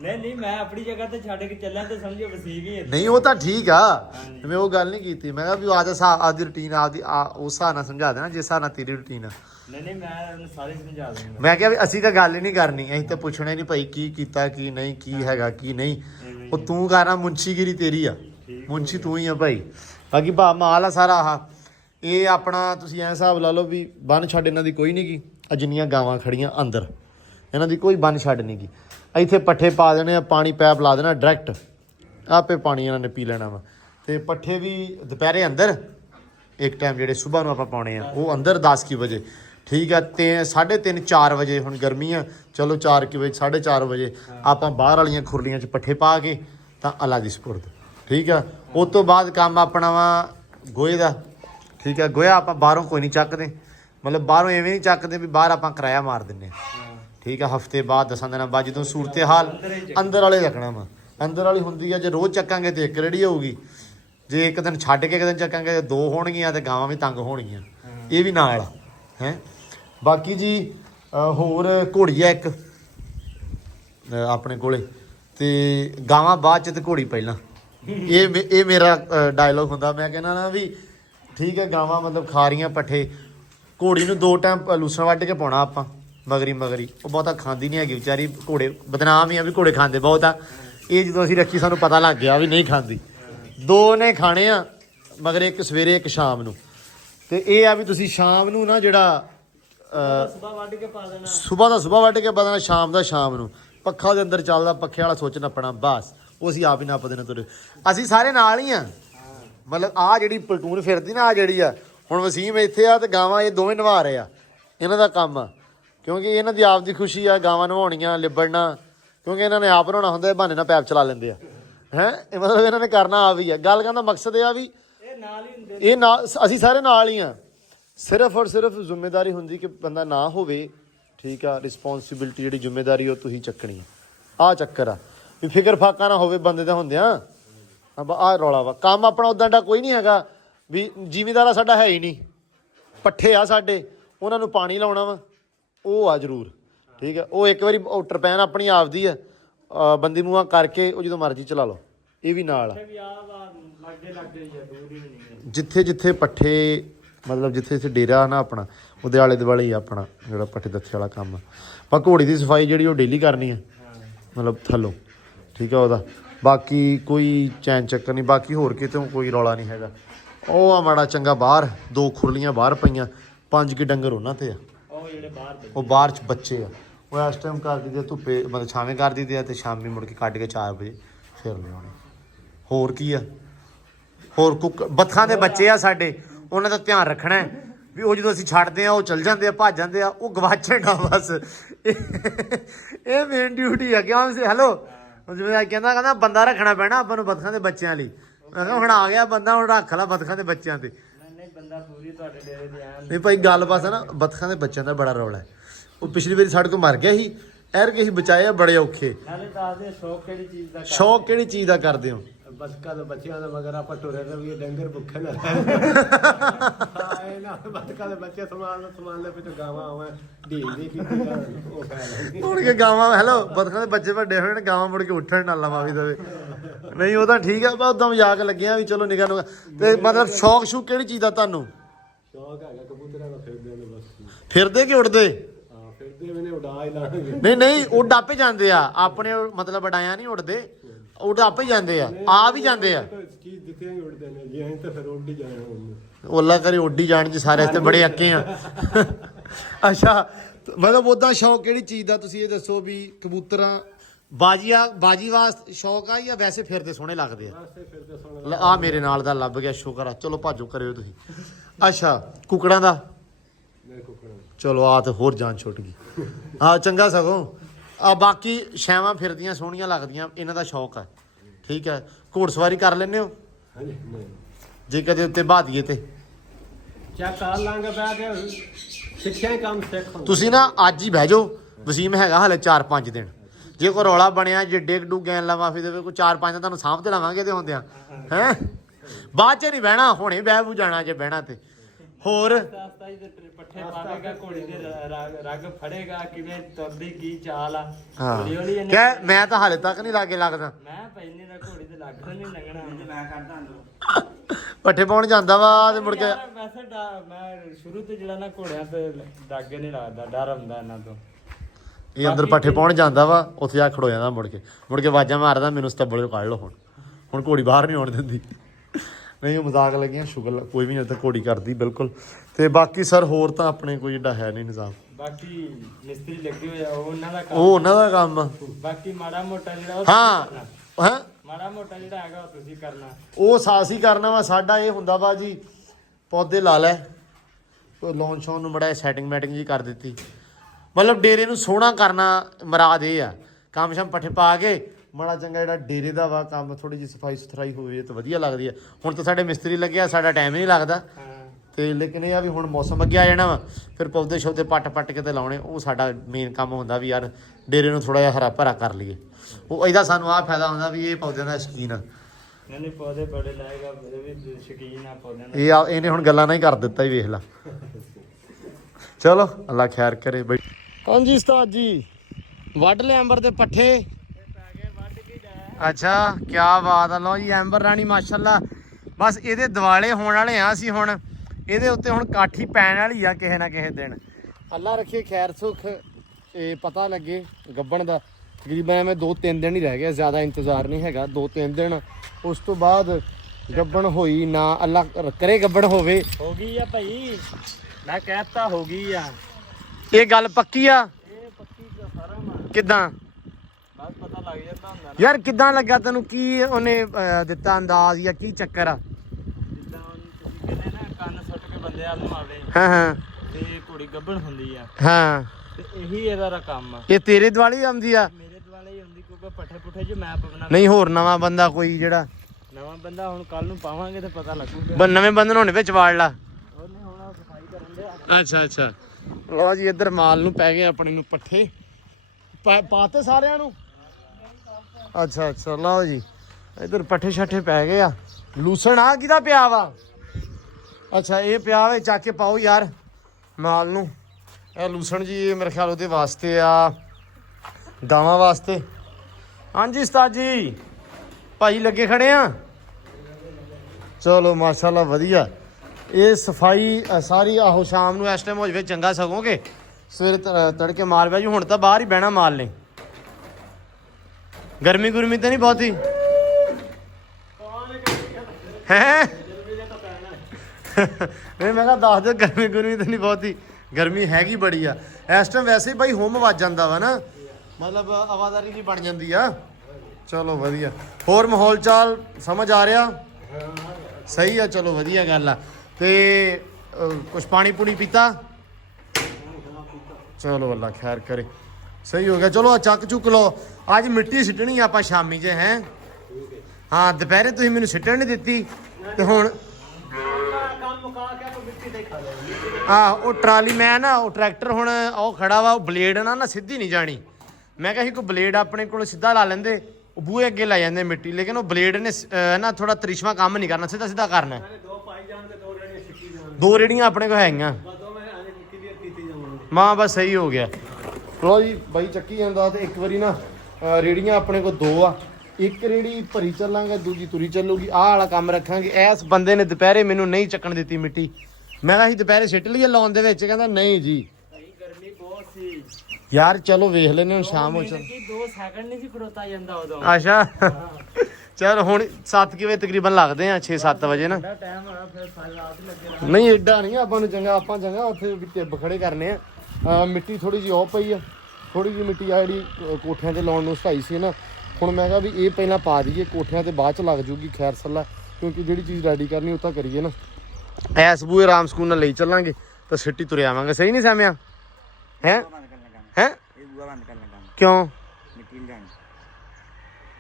ਨਹੀਂ ਮੈਂ ਆਪਣੀ ਜਗ੍ਹਾ ਤੇ ਛੱਡ ਕੇ ਚੱਲਾਂ ਤੇ ਸਮਝੋ ਵਸੀਮ ਹੀ ਇੱਥੇ। ਨਹੀਂ ਉਹ ਤਾਂ ਠੀਕ ਆ, ਮੈਂ ਉਹ ਗੱਲ ਨਹੀਂ ਕੀਤੀ। ਮੈਂ ਕਿਹਾ ਵੀ ਆਜ ਆਪਦੀ ਰੁਟੀਨ ਆਪਦੀ ਉਸ ਹਿਸਾਬ ਨਾਲ ਸਮਝਾ ਦੇਣਾ, ਜਿਸ ਹਿਸਾਬ ਨਾਲ ਤੇਰੀ ਰੁਟੀਨ ਆ। ਨਹੀਂ ਮੈਂ ਉਹਨੂੰ ਸਾਰੇ ਸਮਝਾ ਦੂੰਗਾ। ਮੈਂ ਕਿਹਾ ਵੀ ਅਸੀਂ ਤਾਂ ਗੱਲ ਹੀ ਨਹੀਂ ਕਰਨੀ, ਅਸੀਂ ਤਾਂ ਪੁੱਛਣਾ ਨਹੀਂ ਭਾਈ ਕੀ ਕੀਤਾ ਕੀ ਨਹੀਂ, ਕੀ ਹੈਗਾ ਕੀ ਨਹੀਂ। ਉਹ ਤੂੰ ਕਰਨਾ, ਮੁਨਸ਼ੀਗਿਰੀ ਤੇਰੀ ਆ, ਮੁਨਸ਼ੀ ਤੂੰ ਹੀ ਆ ਭਾਈ। ਬਾਕੀ ਭਾ ਮਾਲ ਆ ਸਾਰਾ ਆਹ। ਇਹ ਆਪਣਾ ਤੁਸੀਂ ਐਂ ਹਿਸਾਬ ਲਾ ਲਓ ਵੀ ਬੰਨ ਛੱਡ ਇਹਨਾਂ ਦੀ ਕੋਈ ਨਹੀਂ ਗੀ। ਆ ਜਿੰਨੀਆਂ ਗਾਵਾਂ ਖੜੀਆਂ ਅੰਦਰ, ਇਹਨਾਂ ਦੀ ਕੋਈ ਬੰਨ ਛੱਡ ਨਹੀਂ ਗੀ। ਇੱਥੇ ਪੱਠੇ ਪਾ ਦੇਣੇ ਆ, ਪਾਣੀ ਪੈਪ ਲਾ ਦੇਣਾ ਡਾਇਰੈਕਟ, ਆਪੇ ਪਾਣੀ ਇਹਨਾਂ ਨੇ ਪੀ ਲੈਣਾ ਵਾ। ਤੇ ਪੱਠੇ ਵੀ ਦੁਪਹਿਰੇ ਅੰਦਰ, ਇੱਕ ਟਾਈਮ ਜਿਹੜੇ ਸਵੇਰ ਨੂੰ ਆਪਾਂ ਪਾਉਣੇ ਆ ਉਹ ਅੰਦਰ 10 ਕੁ ਵਜੇ, ਠੀਕ ਆ। ਤੇ 3:30 4 ਵਜੇ, ਹੁਣ ਗਰਮੀ ਆ, ਚਲੋ 4 ਕੁ ਵਜੇ 4:30 ਵਜੇ ਆਪਾਂ ਬਾਹਰ ਵਾਲੀਆਂ ਖੁਰਲੀਆਂ 'ਚ ਪੱਠੇ ਪਾ ਕੇ ਤਾਂ ਅੱਲਾ ਦੀ ਸਪੁਰਦ, ਠੀਕ ਆ। ਉਸ ਤੋਂ ਬਾਅਦ ਕੰਮ ਆਪਣਾ ਵਾ ਗੋਹੇ ਦਾ। ਠੀਕ ਹੈ, ਗੋਹਾ ਆਪਾਂ ਬਾਹਰੋਂ ਕੋਈ ਨਹੀਂ ਚੱਕਦੇ, ਮਤਲਬ ਬਾਹਰੋਂ ਐਵੇਂ ਨਹੀਂ ਚੱਕਦੇ ਵੀ ਬਾਹਰ ਆਪਾਂ ਕਿਰਾਇਆ ਮਾਰ ਦਿੰਨੇ ਹਾਂ। ਠੀਕ ਆ, ਹਫਤੇ ਬਾਅਦ 10 ਦਿਨਾਂ ਬਾਅਦ ਜਦੋਂ ਸੂਰਤ ਹਾਲ ਅੰਦਰ ਵਾਲੇ ਰੱਖਣਾ ਵਾ, ਅੰਦਰ ਵਾਲੀ ਹੁੰਦੀ ਆ। ਜੇ ਰੋਜ਼ ਚੱਕਾਂਗੇ ਤੇ ਇੱਕ ਰੇੜੀ ਹੋਊਗੀ, ਜੇ ਇੱਕ ਦਿਨ ਛੱਡ ਕੇ ਇੱਕ ਦਿਨ ਚੱਕਾਂਗੇ ਤੇ 2 ਹੋਣਗੀਆਂ, ਤੇ ਗਾਵਾਂ ਵੀ ਤੰਗ ਹੋਣਗੀਆਂ। ਇਹ ਵੀ ਨਾਲ ਹੈ। ਬਾਕੀ ਜੀ ਹੋਰ ਘੋੜੀ ਆ ਇੱਕ ਆਪਣੇ ਕੋਲੇ, ਤੇ ਗਾਵਾਂ ਬਾਅਦ ਚ ਤੇ ਘੋੜੀ ਪਹਿਲਾਂ। ਇਹ ਮੇਰਾ ਡਾਇਲੋਗ ਹੁੰਦਾ। ਮੈਂ ਕਹਿੰਦਾ ਨਾ ਵੀ ਠੀਕ ਹੈ, ਗਾਵਾਂ ਮਤਲਬ ਖਾ ਰਹੀਆਂ ਪੱਠੇ, ਘੋੜੀ ਨੂੰ 2 ਟਾਈਮ ਲੂਸਣ ਵੱਢ ਕੇ ਪਾਉਣਾ ਆਪਾਂ, ਮਗਰੀ ਉਹ ਬਹੁਤਾ ਖਾਂਦੀ ਨਹੀਂ ਹੈਗੀ ਵਿਚਾਰੀ। ਘੋੜੇ ਬਦਨਾਮ ਹੀ ਆ ਵੀ ਘੋੜੇ ਖਾਂਦੇ ਬਹੁਤ ਆ। ਇਹ ਜਦੋਂ ਅਸੀਂ ਰੱਖੀ ਸਾਨੂੰ ਪਤਾ ਲੱਗ ਗਿਆ ਵੀ ਨਹੀਂ ਖਾਂਦੀ। 2 ਨੇ ਖਾਣੇ ਆ, ਮਗਰ ਇੱਕ ਸਵੇਰੇ ਇੱਕ ਸ਼ਾਮ ਨੂੰ। ਤੇ ਇਹ ਆ ਵੀ ਤੁਸੀਂ ਸ਼ਾਮ ਨੂੰ ਨਾ ਜਿਹੜਾ ਸੁਬਾ ਵੱਢ ਕੇ ਪਾ ਦੇਣਾ, ਸੁਬਾਹ ਦਾ ਸੁਬਾਹ ਵੱਢ ਕੇ ਪਾ ਦੇਣਾ, ਸ਼ਾਮ ਦਾ ਸ਼ਾਮ ਨੂੰ। ਪੱਖਾ ਉਹਦੇ ਅੰਦਰ ਚੱਲਦਾ, ਪੱਖੇ ਵਾਲਾ ਸੁੱਚ ਨੱਪਣਾ, ਬਸ ਉਹ ਅਸੀਂ ਆਪ ਹੀ ਨੱਪ ਦੇਣਾ ਤੁਰੇ। ਅਸੀਂ ਸਾਰੇ ਨਾਲ ਹੀ ਆ, ਮਤਲਬ ਆਹ ਜਿਹੜੀ ਪਲਟੂਨ ਫਿਰਦੀ ਨਾ, ਆਹ ਜਿਹੜੀ ਆ ਹੁਣ ਵਸੀਮ ਇੱਥੇ ਆ ਤੇ ਗਾਵਾਂ ਇਹ ਦੋਵੇਂ ਨਵਾ ਰਹੇ ਆ। ਇਹਨਾਂ ਦਾ ਕੰਮ ਆ, ਕਿਉਂਕਿ ਇਹਨਾਂ ਦੀ ਆਪ ਦੀ ਖੁਸ਼ੀ ਆ ਗਾਵਾਂ ਨਵਾਉਣੀਆਂ, ਲਿਬੜਨਾ, ਕਿਉਂਕਿ ਇਹਨਾਂ ਨੇ ਆਪ ਨਹਾਉਣਾ ਹੁੰਦਾ, ਬਹਾਨੇ ਨਾਲ ਪੈਪ ਚਲਾ ਲੈਂਦੇ ਆ। ਇਹ ਮਤਲਬ ਇਹਨਾਂ ਨੇ ਕਰਨਾ ਆ ਵੀ ਆ। ਗੱਲ ਕਰਨ ਦਾ ਮਕਸਦ ਇਹ ਆ ਵੀ ਇਹ ਨਾਲ ਹੀ ਹੁੰਦੇ, ਇਹ ਨਾਲ ਅਸੀਂ ਸਾਰੇ ਨਾਲ ਹੀ ਆ। ਸਿਰਫ ਔਰ ਸਿਰਫ ਜ਼ਿੰਮੇਵਾਰੀ ਹੁੰਦੀ ਕਿ ਬੰਦਾ ਨਾ ਹੋਵੇ। ਠੀਕ ਆ, ਰਿਸਪੌਂਸਿਬਿਲਟੀ ਜਿਹੜੀ ਜ਼ਿੰਮੇਵਾਰੀ ਉਹ ਤੁਸੀਂ ਚੱਕਣੀ ਆ। ਆਹ ਚੱਕਰ ਆ ਵੀ ਫਿਕਰ ਫਾਕਾ ਨਾ ਹੋਵੇ ਬੰਦੇ ਦੇ ਹੁੰਦਿਆਂ। ਆਹ ਰੌਲਾ ਵਾ। ਕੰਮ ਆਪਣਾ ਉੱਦਾਂ ਦਾ ਕੋਈ ਨਹੀਂ ਹੈਗਾ ਵੀ ਜ਼ਿਮੀਦਾਰਾ ਸਾਡਾ ਹੈ ਹੀ ਨਹੀਂ। ਪੱਠੇ ਆ ਸਾਡੇ, ਉਹਨਾਂ ਨੂੰ ਪਾਣੀ ਲਾਉਣਾ ਵਾ, ਉਹ ਆ ਜ਼ਰੂਰ। ਠੀਕ ਆ, ਉਹ ਇੱਕ ਵਾਰੀ ਉਹ ਟਰਪੈਨ ਆਪਣੀ ਆਪਦੀ ਆ, ਬੰਦੀ ਮੂੰਹਾਂ ਕਰਕੇ ਉਹ ਜਦੋਂ ਮਰਜ਼ੀ ਚਲਾ ਲਓ। ਇਹ ਵੀ ਨਾਲ ਆ। ਜਿੱਥੇ ਜਿੱਥੇ ਪੱਠੇ ਮਤਲਬ ਜਿੱਥੇ ਜਿੱਥੇ ਡੇਰਾ ਨਾ ਆਪਣਾ, ਉਹਦੇ ਆਲੇ ਦੁਆਲੇ ਹੀ ਆਪਣਾ ਜਿਹੜਾ ਪੱਠੇ ਦੱਥੇ ਵਾਲਾ ਕੰਮ ਆ। ਪਰ ਘੋੜੀ ਦੀ ਸਫਾਈ ਜਿਹੜੀ ਉਹ ਡੇਲੀ ਕਰਨੀ ਆ, ਮਤਲਬ ਥੱਲੋਂ। ਠੀਕ ਆ ਉਹਦਾ, ਬਾਕੀ ਕੋਈ ਚੈਨ ਚੱਕਰ ਨਹੀਂ। ਬਾਕੀ ਹੋਰ ਕਿਤੇ ਕੋਈ ਰੌਲਾ ਨਹੀਂ ਹੈਗਾ। ਉਹ ਆ ਮਾੜਾ ਚੰਗਾ ਬਾਹਰ 2 ਖੁਰਲੀਆਂ ਬਾਹਰ ਪਈਆਂ, 5 ਕੇ ਡੰਗਰ ਉਹਨਾਂ ਤੇ ਆ। ਉਹ ਬਾਹਰ ਚ ਬੱਚੇ ਆ, ਉਹ ਇਸ ਟਾਈਮ ਕਰ ਦਿੰਦੇ ਧੁੱਪੇ, ਮਤਲਬ ਛਾਵੇਂ ਕਰ ਦਿੰਦੇ ਆ, ਤੇ ਸ਼ਾਮੀ ਮੁੜ ਕੇ ਕੱਢ ਕੇ 4 ਵਜੇ ਫਿਰ ਲਿਆਉਣੇ। ਹੋਰ ਕੀ ਆ, ਹੋਰ ਬੱਤਖਾਂ ਦੇ ਬੱਚੇ ਆ ਸਾਡੇ, ਉਹਨਾਂ ਦਾ ਧਿਆਨ ਰੱਖਣਾ ਹੈ ਵੀ ਉਹ ਜਦੋਂ ਅਸੀਂ ਛੱਡਦੇ ਆ ਉਹ ਚਲ ਜਾਂਦੇ ਆ, ਭੱਜ ਜਾਂਦੇ ਆ, ਉਹ ਗਵਾਚੇ ਨਾ ਬਸ। ਇਹ ਮੇਨ ਡਿਊਟੀ ਆ। ਕਿਉਂ ਸੀ ਹੈਲੋ ਜਿਵੇਂ ਕਹਿੰਦਾ ਬੰਦਾ ਰੱਖਣਾ ਪੈਣਾ ਆਪਾਂ ਨੂੰ ਬੱਤਖਾਂ ਦੇ ਬੱਚਿਆਂ ਲਈ। ਮੈਂ ਕਿਹਾ ਹੁਣ ਆ ਗਿਆ ਬੰਦਾ, ਹੁਣ ਰੱਖ ਲਾ ਬੱਤਖਾਂ ਦੇ ਬੱਚਿਆਂ ਤੇ। ਨਹੀਂ ਬੰਦਾ ਪੂਰੀ ਤੁਹਾਡੇ ਡੇਰੇ ਦੇ ਆਣ। ਨਹੀਂ ਭਾਈ, ਗੱਲ ਬਸ ਨਾ ਬੱਤਖਾਂ ਦੇ ਬੱਚਿਆਂ ਦਾ ਬੜਾ ਰੌਲਾ ਹੈ। ਉਹ ਪਿਛਲੀ ਵਾਰੀ ਸਾਡੇ ਤੋਂ ਮਰ ਗਿਆ ਸੀ, ਐਰ ਅਸੀਂ ਬਚਾਏ ਆ ਬੜੇ ਔਖੇ। ਨਾਲੇ ਦੱਸਦੇ ਸ਼ੌਕ ਕਿਹੜੀ ਚੀਜ਼ ਦਾ, ਸ਼ੌਕ ਕਿਹੜੀ ਚੀਜ਼ ਦਾ ਕਰਦੇ ਹੋ? ਬਤਕਾਂ ਦੇ ਬੱਚਿਆਂ ਦਾ ਮਗਰ ਆਪਾਂ ਟੁਰੇ ਰਹੀਏ, ਡੰਗਰ ਭੁੱਖੇ ਨਾ ਨਾ ਬਤਕਾਂ ਦੇ ਬੱਚੇ ਸਮਾਨ ਲੈ ਪਿੱਛੇ ਗਾਵਾਂ ਆਵਾਂ ਢੀਲ ਦੀ ਪੀਤੀ ਜਾਣ, ਉਹ ਖਾ ਲੈਂਦੇ। ਮੁੜ ਕੇ ਗਾਵਾਂ ਹੈਲੋ ਬੱਤਖਾਂ ਦੇ ਬੱਚੇ ਵੱਡੇ ਹੋਏ ਨੇ, ਗਾਵਾਂ ਮੁੜ ਕੇ ਉੱਠਣ ਨਾ ਲਵਾਂ ਵੀ ਦੇਵੇ। ਨਹੀਂ ਉਹ ਤਾਂ ਠੀਕ ਆ, ਬਸ ਉਦਾਂ ਮਜ਼ਾਕ ਲੱਗਿਆ ਵੀ ਚਲੋ ਨਿਗਾਹ ਨੂੰ। ਤੇ ਮਤਲਬ ਸ਼ੌਕ ਸ਼ੂਕ ਕਿਹੜੀ ਚੀਜ਼ ਦਾ ਤੁਹਾਨੂੰ? ਸ਼ੌਕ ਹੈਗਾ ਕਬੂਤਰਾਂ ਦਾ, ਫਿਰਦੇ ਨੇ ਬਸ। ਫਿਰਦੇ ਕਿ ਉੱਡਦੇ? ਹਾਂ ਫਿਰਦੇ ਵੀ ਨੇ, ਉਡਾ ਹੀ ਲਾਣਗੇ। ਨਹੀਂ ਨਹੀਂ, ਉੱਡ ਆਪੇ ਜਾਂਦੇ ਆ ਆਪਣੇ, ਮਤਲਬ ਉਡਾਇਆ ਨਹੀਂ ਉੱਡਦੇ, ਉੱਡ ਆਪੇ ਜਾਂਦੇ ਆ ਵੀ ਜਾਂਦੇ ਆ। ਚੀਜ਼ ਦਿੱਤੀਆਂ ਹੀ ਉੜਦੇ ਨੇ ਜੀ, ਐਂ ਤਾਂ ਫਿਰ ਉੱਡ ਹੀ ਜਾਣਾ ਹੁਣ। ਓਲਾ ਕਰੇ ਉੱਡੀ ਜਾਣ ਚ ਸਾਰੇ ਇੱਥੇ ਬੜੇ ਅੱਕੇ ਆ। ਅੱਛਾ, ਮਤਲਬ ਉਦਾਂ ਸ਼ੌਕ ਕਿਹੜੀ ਚੀਜ਼ ਦਾ ਤੁਸੀਂ ਇਹ ਦੱਸੋ ਵੀ? ਕਬੂਤਰਾਂ ਬਾਜੀ ਵਾਸਤੇ ਸ਼ੌਕ ਆ ਜਾਂ ਵੈਸੇ ਫਿਰਦੇ ਸੋਹਣੇ ਲੱਗਦੇ ਆ? ਫਿਰਦੇ ਸੋਹਣੇ। ਆ ਮੇਰੇ ਨਾਲ ਦਾ ਲੱਭ ਗਿਆ, ਸ਼ੁਕਰ ਆ। ਚਲੋ ਭਾਜੋ ਕਰਿਓ ਤੁਸੀਂ। ਅੱਛਾ, ਕੁਕੜਾਂ ਦਾ? ਚਲੋ ਆ ਤੇ ਹੋਰ ਜਾਨ ਛੁੱਟ ਗਈ। ਹਾਂ ਚੰਗਾ ਸਗੋਂ। ਆ ਬਾਕੀ ਸ਼ੈਵਾਂ ਫਿਰਦੀਆਂ ਸੋਹਣੀਆਂ ਲੱਗਦੀਆਂ, ਇਹਨਾਂ ਦਾ ਸ਼ੌਕ ਹੈ। ਠੀਕ ਹੈ, ਘੋੜਸਵਾਰੀ ਕਰ ਲੈਂਦੇ ਹੋ? ਹਾਂਜੀ ਨਹੀਂ, ਜੇ ਕਦੇ ਉੱਤੇ ਬਹਾ ਦਈਏ ਤੇ ਚੈੱਕ ਕਰ ਲਾਂਗੇ ਬਹਿ ਕੇ, ਸਿੱਖਿਆ ਹੀ ਕੰਮ ਸਿੱਖ। ਤੁਸੀਂ ਨਾ ਅੱਜ ਹੀ ਬਹਿ ਜਾਓ, ਵਸੀਮ ਹੈਗਾ ਹਲੇ 4-5 ਦਿਨ। ਜੇ ਕੋਈ ਰੌਲਾ ਬਣਿਆ, ਜੇ ਡੇਕ ਡੂਕ ਗੈਨ ਲਾ ਮਾਫੀ ਦੇਵੇ, ਕੋਈ 4-5 ਦਿਨ ਤੁਹਾਨੂੰ ਸਾਂਭ ਤੇ ਲਵਾਂਗੇ ਤੇ ਹੁੰਦਿਆਂ ਹੈ। ਬਾਅਦ ਚ ਨਹੀਂ ਬਹਿਣਾ, ਹੁਣੇ ਬਹਿ ਬੂ ਜਾਣਾ ਜੇ ਬਹਿਣਾ ਤੇ। ਹੋਰ ਪੱਠੇ ਪਾਵੇਗਾ, ਘੋੜੀ ਦੇ ਰਗ ਫੜੇਗਾ, ਕਿਵੇਂ ਤੁਰਦੀ ਕੀ ਚਾਲ ਆ। ਹਾਂ ਹੌਲੀ ਹੌਲੀ ਇਹਨੇ- ਕਹਿ, ਮੈਂ ਤਾਂ ਹਾਲੇ ਤੱਕ ਨਹੀਂ ਲਾਗੇ ਲੱਗਦਾ। ਮੈਂ ਪਹਿਲੇ ਦਾ ਘੋੜੀ ਦੇ ਲੱਗ ਨਹੀਂ ਲੰਘਣਾ। ਮੈਂ ਕਰਦਾ ਅੰਦਰੋਂ ਪੱਠੇ ਪਾਉਣ ਜਾਂਦਾ ਵਾ ਤੇ ਮੁੜ ਕੇ ਯਾਰ ਵੈਸੇ ਮੈਂ ਸ਼ੁਰੂ ਤੋਂ ਜਿਹੜਾ ਨਾ ਘੋੜਿਆਂ ਤੇ ਡਾਗੇ ਨਹੀਂ ਲੱਗਦਾ, ਡਰ ਹੁੰਦਾ ਇਹਨਾਂ ਤੋਂ। ਇਹ ਅੰਦਰ ਪੱਠੇ ਪਾਉਣ ਜਾਂਦਾ ਵਾ, ਉੱਥੇ ਜਾ ਖੜੋ ਜਾਂਦਾ, ਮੁੜ ਕੇ ਆਵਾਜ਼ਾਂ ਮਾਰਦਾ, ਮੈਨੂੰ ਸਤੱਬਲ ਚੋਂ ਕੱਢ ਲਓ। ਹੁਣ ਘੋੜੀ ਬਾਹਰ ਨਹੀਂ ਆਉਣ ਦਿੰਦੀ। ਨਹੀਂ ਉਹ ਮਜ਼ਾਕ ਲੱਗੀਆਂ, ਸ਼ੁਗਰ ਕੋਈ ਵੀ ਨਹੀਂ ਤਾਂ ਘੋੜੀ ਕਰਦੀ ਬਿਲਕੁਲ। ਤੇ ਬਾਕੀ ਸਰ ਹੋਰ ਤਾਂ ਆਪਣੇ ਕੋਈ ਏਡਾ ਹੈ ਨਹੀਂ ਨਿਜ਼ਾਮ। ਬਾਕੀ ਮਿਸਤਰੀ ਲੱਗੇ ਹੋਏ ਆ, ਉਹ ਉਹਨਾਂ ਦਾ ਕੰਮ। ਉਹ ਉਹਨਾਂ ਦਾ ਕੰਮ ਆ। ਬਾਕੀ ਮਾੜਾ ਮੋਟਾ ਜਿਹੜਾ ਉਹ ਹਾਂ ਤੁਸੀਂ ਕਰਨਾ। ਹੈਂ ਮਾੜਾ ਮੋਟਾ ਜਿਹੜਾ ਹੈਗਾ ਉਹ ਤੁਸੀਂ ਕਰਨਾ। ਉਹ ਸਾਸ ਹੀ ਕਰਨਾ ਵਾ। ਸਾਡਾ ਇਹ ਹੁੰਦਾ ਵਾ ਜੀ, ਪੌਦੇ ਲਾ ਲੈ, ਕੋਈ ਲੋਨ ਸ਼ੌਨ ਨੂੰ ਬੜਾ ਸੈਟਿੰਗ ਮੈਟਿੰਗ ਜੀ ਕਰ ਦਿੱਤੀ। ਮਤਲਬ ਡੇਰੇ ਨੂੰ ਸੋਹਣਾ ਕਰਨਾ ਮੁਰਾਦ ਇਹ ਆ। ਕੰਮ ਸ਼ਮ ਪੱਠੇ ਪਾ ਕੇ ਮਾੜਾ ਚੰਗਾ ਜਿਹੜਾ ਡੇਰੇ ਦਾ ਵਾ ਕੰਮ ਥੋੜੀ ਜਿਹੀ ਸਫਾਈ ਸੁਥਰਾਈ ਹੋਵੇ ਤਾਂ ਵਧੀਆ ਲੱਗਦੀ ਆ। ਹੁਣ ਤਾਂ ਸਾਡੇ ਮਿਸਤਰੀ ਲੱਗਿਆ, ਸਾਡਾ ਟਾਈਮ ਹੀ ਨਹੀਂ ਲੱਗਦਾ ਤੇ ਲੇਕਿਨ ਇਹ ਆ ਵੀ ਹੁਣ ਮੌਸਮ ਅੱਗੇ ਆ ਜਾਣਾ ਵਾ, ਫਿਰ ਪੌਦੇ ਸ਼ੌਦੇ ਪੱਟ ਕੇ ਤੇ ਲਾਉਣੇ, ਉਹ ਸਾਡਾ ਮੇਨ ਕੰਮ ਹੁੰਦਾ ਵੀ ਯਾਰ ਡੇਰੇ ਨੂੰ ਥੋੜਾ ਜਿਹਾ ਹਰਾ ਭਰਾ ਕਰ ਲਈਏ। ਉਹ ਇਹਦਾ ਸਾਨੂੰ ਆਹ ਫਾਇਦਾ ਹੁੰਦਾ ਵੀ ਇਹ ਪੌਦਿਆਂ ਦਾ ਸ਼ੌਕੀਨ ਆ। ਨਹੀਂ ਪੌਦੇ ਬੜੇ ਲਾਏਗਾ, ਇਹ ਵੀ ਸ਼ੌਕੀਨ ਆ ਪੌਦਿਆਂ ਦਾ। ਇਹਨੇ ਹੁਣ ਗੱਲਾਂ ਨਹੀਂ ਕਰ ਦਿੱਤਾ ਹੀ, ਵੇਖ ਲਾ। ਚਲੋ ਅੱਲਾ ਖੈਰ ਕਰੇ ਬਈ। ਹਾਂਜੀ ਉਸਤਾਦ ਜੀ, ਵੱਢ ਲੈ ਅੰਬਰ ਦੇ ਪੱਠੇ। ਅੱਛਾ ਕੀ ਬਾਤ ਆ। ਲਓ ਜੀ ਐਂਬਰ ਰਾਣੀ ਮਾਸ਼ਾਅੱਲਾ, ਬਸ ਇਹਦੇ ਦਿਵਾਲੇ ਹੋਣ ਵਾਲੇ ਆ ਅਸੀਂ ਹੁਣ। ਇਹਦੇ ਉੱਤੇ ਹੁਣ ਕਾਠੀ ਪੈਣ ਵਾਲੀ ਆ ਕਿਸੇ ਨਾ ਕਿਸੇ ਦਿਨ। ਅੱਲਾ ਰੱਖੇ ਖੈਰ ਸੁਖ, ਇਹ ਪਤਾ ਲੱਗੇ ਗੱਬਣ ਦਾ। ਤਕਰੀਬਨ ਐਵੇਂ 2-3 ਦਿਨ ਹੀ ਰਹਿ ਗਿਆ, ਜ਼ਿਆਦਾ ਇੰਤਜ਼ਾਰ ਨਹੀਂ ਹੈਗਾ, 2-3 ਦਿਨ। ਉਸ ਤੋਂ ਬਾਅਦ ਗੱਬਣ ਹੋਈ ਨਾ, ਅੱਲਾ ਕਰੇ ਗੱਬਣ ਹੋਵੇ। ਹੋ ਗਈ ਆ ਭਾਈ, ਮੈਂ ਕਹਿਤਾ ਹੋ ਗਈ ਆ। ਇਹ ਗੱਲ ਪੱਕੀ ਆ? ਇਹ ਪੱਕੀ ਤਾਂ ਸਾਰਾ ਮਾ ਕਿੱਦਾਂ ਬਸ ਪਤਾ ਲੱਗ ਜਾਂਦਾ ਹੁੰਦਾ ਨਾ। ਯਾਰ ਕਿੱਦਾਂ ਲੱਗਾ ਤੈਨੂੰ? ਕੀ ਉਹਨੇ ਦਿੱਤਾ ਅੰਦਾਜ਼ ਜਾਂ ਕੀ ਚੱਕਰ ਆ? ਜਿੱਦਾਂ ਹੁਣ ਤੁਸੀਂ ਕਹਿੰਦੇ ਨਾ ਕੰਨ ਸੁੱਟ ਕੇ ਬੰਦੇ ਵੱਲ ਨੂੰ ਆਵੇ, ਹਾਂ ਤੇ ਕੁੜੀ ਗੱਭਣ ਹੁੰਦੀ ਆ, ਹਾਂ। ਤੇ ਇਹੀ ਇਹਦਾ ਕੰਮ ਆ। ਇਹ ਤੇਰੇ ਦੁਆਲੇ ਆਉਂਦੀ ਆ? ਮੇਰੇ ਦੁਆਲੇ ਹੀ ਹੁੰਦੀ, ਕਿਉਂਕਿ ਪੱਠੇ ਪੁੱਠੇ 'ਚ ਮੈਂ ਬਣਾ। ਨਹੀਂ ਹੋਰ ਨਵਾਂ ਬੰਦਾ ਕੋਈ ਜਿਹੜਾ ਨਵਾਂ ਬੰਦਾ ਹੁਣ ਕੱਲ ਨੂੰ ਪਾਵਾਂਗੇ ਤੇ ਪਤਾ ਲੱਗੂਗਾ। ਨਵੇਂ ਬੰਦੇ ਨੂੰ ਹੁਣ ਵਿੱਚ ਵਾੜ ਲਾ। ਉਹਨੇ ਹੁਣ ਸਫਾਈ ਕਰਨ ਦੇ। ਅੱਛਾ ਅੱਛਾ। ਲਓ ਜੀ ਇੱਧਰ ਮਾਲ ਨੂੰ ਪੈ ਗਏ ਆਪਣੇ ਨੂੰ ਪੱਠੇ ਪਾਤੇ ਸਾਰਿਆਂ ਨੂੰ। ਅੱਛਾ ਅੱਛਾ। ਲਓ ਜੀ ਇੱਧਰ ਪੱਠੇ ਛੱਠੇ ਪੈ ਗਏ ਆ। ਲੂਸਣ ਆ ਕਿਹਦਾ ਪਿਆ ਵਾ? ਅੱਛਾ ਇਹ ਪਿਆ ਵੇ, ਚੱਕ ਕੇ ਪਾਓ ਯਾਰ ਮਾਲ ਨੂੰ। ਇਹ ਲੂਸਣ ਜੀ ਇਹ ਮੇਰੇ ਖਿਆਲ ਉਹਦੇ ਵਾਸਤੇ ਆ, ਗਾਵਾਂ ਵਾਸਤੇ। ਹਾਂਜੀ ਉਸਤਾਦ ਜੀ, ਭਾਈ ਲੱਗੇ ਖੜੇ ਆ। ਚਲੋ ਮਾਸ਼ਾਅੱਲਾ ਵਧੀਆ। ਇਹ ਸਫਾਈ ਸਾਰੀ ਆਹੋ ਸ਼ਾਮ ਨੂੰ ਇਸ ਟਾਈਮ ਹੋ ਜਾਵੇ ਚੰਗਾ, ਸਗੋਂਗੇ ਸਵੇਰੇ ਤੜਕੇ ਮਾਲ ਪਿਆ ਜੀ। ਹੁਣ ਤਾਂ ਬਾਹਰ ਹੀ ਬਹਿਣਾ ਮਾਲ ਨੇ। ਗਰਮੀ ਗੁਰਮੀ ਤਾਂ ਨਹੀਂ ਬਹੁਤੀ ਹੈ? ਨਹੀਂ ਮੈਂ ਕਿਹਾ ਦੱਸ ਦਿਓ, ਗਰਮੀ ਗੁਰਮੀ ਤਾਂ ਨਹੀਂ ਬਹੁਤੀ? ਗਰਮੀ ਹੈਗੀ ਬੜੀ ਆ ਇਸ ਟਾਈਮ। ਵੈਸੇ ਹੀ ਭਾਈ ਹੁਮ ਵੱਜ ਜਾਂਦਾ ਵਾ ਨਾ, ਮਤਲਬ ਆਵਾਜ਼ਾਰੀ ਜੀ ਬਣ ਜਾਂਦੀ ਆ। ਚਲੋ ਵਧੀਆ। ਹੋਰ ਮਾਹੌਲ ਚਾਲ ਸਮਝ ਆ ਰਿਹਾ? ਸਹੀ ਆ, ਚਲੋ ਵਧੀਆ ਗੱਲ ਆ। ਤੇ ਕੁਛ ਪਾਣੀ ਪੂਣੀ ਪੀਤਾ? ਚਲੋ ਅੱਲਾ ਖੈਰ ਕਰੇ, ਸਹੀ ਹੋ ਗਿਆ। ਚਲੋ ਚੱਕ ਚੁੱਕ ਲਓ। ਅੱਜ ਮਿੱਟੀ ਸਿੱਟਣੀ ਆਪਾਂ ਸ਼ਾਮੀ ਜੇ ਹੈ। ਹਾਂ ਦੁਪਹਿਰੇ ਤੁਸੀਂ ਮੈਨੂੰ ਸਿੱਟਣ ਨਹੀਂ ਦਿੱਤੀ ਤੇ ਹੁਣ ਉਹ ਟਰਾਲੀ ਮੈਂ ਨਾ, ਉਹ ਟਰੈਕਟਰ ਹੁਣ ਉਹ ਖੜਾ ਵਾ, ਉਹ ਬਲੇਡ ਨਾ ਸਿੱਧੀ ਨਹੀਂ ਜਾਣੀ। ਮੈਂ ਕਿਹਾ ਸੀ ਕੋਈ ਬਲੇਡ ਆਪਣੇ ਕੋਲ ਸਿੱਧਾ ਲਾ ਲੈਂਦੇ, ਉਹ ਬੂਹੇ ਅੱਗੇ ਲੈ ਜਾਂਦੇ ਮਿੱਟੀ, ਲੇਕਿਨ ਉਹ ਬਲੇਡ ਨੇ ਨਾ ਥੋੜਾ ਤਰੀਸ਼ਵਾ ਕੰਮ ਨਹੀਂ ਕਰਨਾ, ਸਿੱਧਾ ਸਿੱਧਾ ਕਰਨਾ। 2 ਰੇੜੀਆਂ ਆਪਣੇ ਕੋਲ ਹੈਗੀਆਂ ਮਾਂ, ਬਸ ਸਹੀ ਹੋ ਗਿਆ। ਲੋ ਜੀ ਬਾਈ ਚੱਕੀ ਜਾਂਦਾ ਤੇ ਇੱਕ ਵਾਰੀ ਨਾ ਰੇੜੀਆਂ ਆਪਣੇ ਕੋਲ 2 ਆ, ਇੱਕ ਰੇੜੀ ਭਰੀ ਚੱਲਾਂਗੇ, ਦੂਜੀ ਤੁਰੀ ਚੱਲੂਗੀ। ਆਹ ਵਾਲਾ ਕੰਮ ਰੱਖਾਂਗੇ। ਇਸ ਬੰਦੇ ਨੇ ਦੁਪਹਿਰੇ ਮੈਨੂੰ ਨਹੀਂ ਚੱਕਣ ਦਿੱਤੀ ਮਿੱਟੀ। ਮੈਂ ਕਿਹਾ ਸੀ ਦੁਪਹਿਰੇ ਸਿੱਟ ਲਈਏ ਲਾਉਣ ਦੇ ਵਿੱਚ, ਕਹਿੰਦਾ ਨਹੀਂ ਜੀ ਗਰਮੀ ਬਹੁਤ ਸੀ ਯਾਰ। ਚਲੋ ਵੇਖ ਲੈਨੇ ਹੁਣ ਸ਼ਾਮ ਹੋ ਚੱਲ। 2 ਸੈਕਿੰਡ ਨਹੀਂ ਸੀ ਖੜੋਤਾ ਜਾਂਦਾ ਉਦੋਂ। ਅੱਛਾ ਚਲ ਹੁਣ 7 ਵਜੇ ਤਕਰੀਬਨ ਲੱਗਦੇ ਆ, 6-7 ਵਜੇ ਨਾ ਟਾਈਮ ਹੋਇਆ, ਫਿਰ ਸਾਰੀ ਰਾਤ ਲੱਗੇ। ਨਹੀਂ ਏਡਾ ਨਹੀਂ ਆਪਾਂ ਨੂੰ ਚੰਗਾ, ਆਪਾਂ ਚੰਗਾ ਉੱਥੇ ਵੀ ਟਿੱਬ ਖੜੇ ਕਰਨੇ ਆ। ਮਿੱਟੀ ਥੋੜੀ ਜਿਹੀ ਉਹ ਪਈ ਆ, ਥੋੜੀ ਜਿਹੀ ਮਿੱਟੀ ਆ ਜਿਹੜੀ ਕੋਠਿਆਂ ਤੇ ਲਾਉਣ ਨੂੰ ਸਹਾਈ ਸੀ ਨਾ। ਹੁਣ ਮੈਂ ਕਿਹਾ ਵੀ ਇਹ ਪਹਿਲਾਂ ਪਾ ਦਈਏ ਕੋਠਿਆਂ ਤੇ, ਬਾਅਦ ਚ ਲੱਗ ਜੂਗੀ ਖੈਰ ਸੱਲਾ, ਕਿਉਂਕਿ ਜਿਹੜੀ ਚੀਜ਼ ਰੈਡੀ ਕਰਨੀ ਉਹ ਤਾਂ ਕਰੀਏ ਨਾ। ਐਸ ਬੂਏ ਆਰਾਮ ਸਕੂਨ ਨਾਲ ਲਈ ਚੱਲਾਂਗੇ ਤਾਂ ਸਿੱਟੀ ਤੁਰੇ ਆਵਾਂਗੇ। ਸਹੀ ਨਹੀਂ ਸਾਮਿਆ ਹੈ? ਹੈ ਇਹ ਬੂਆ ਬੰਦ ਕਰਨ ਲੱਗਾ। ਕਿਉਂ?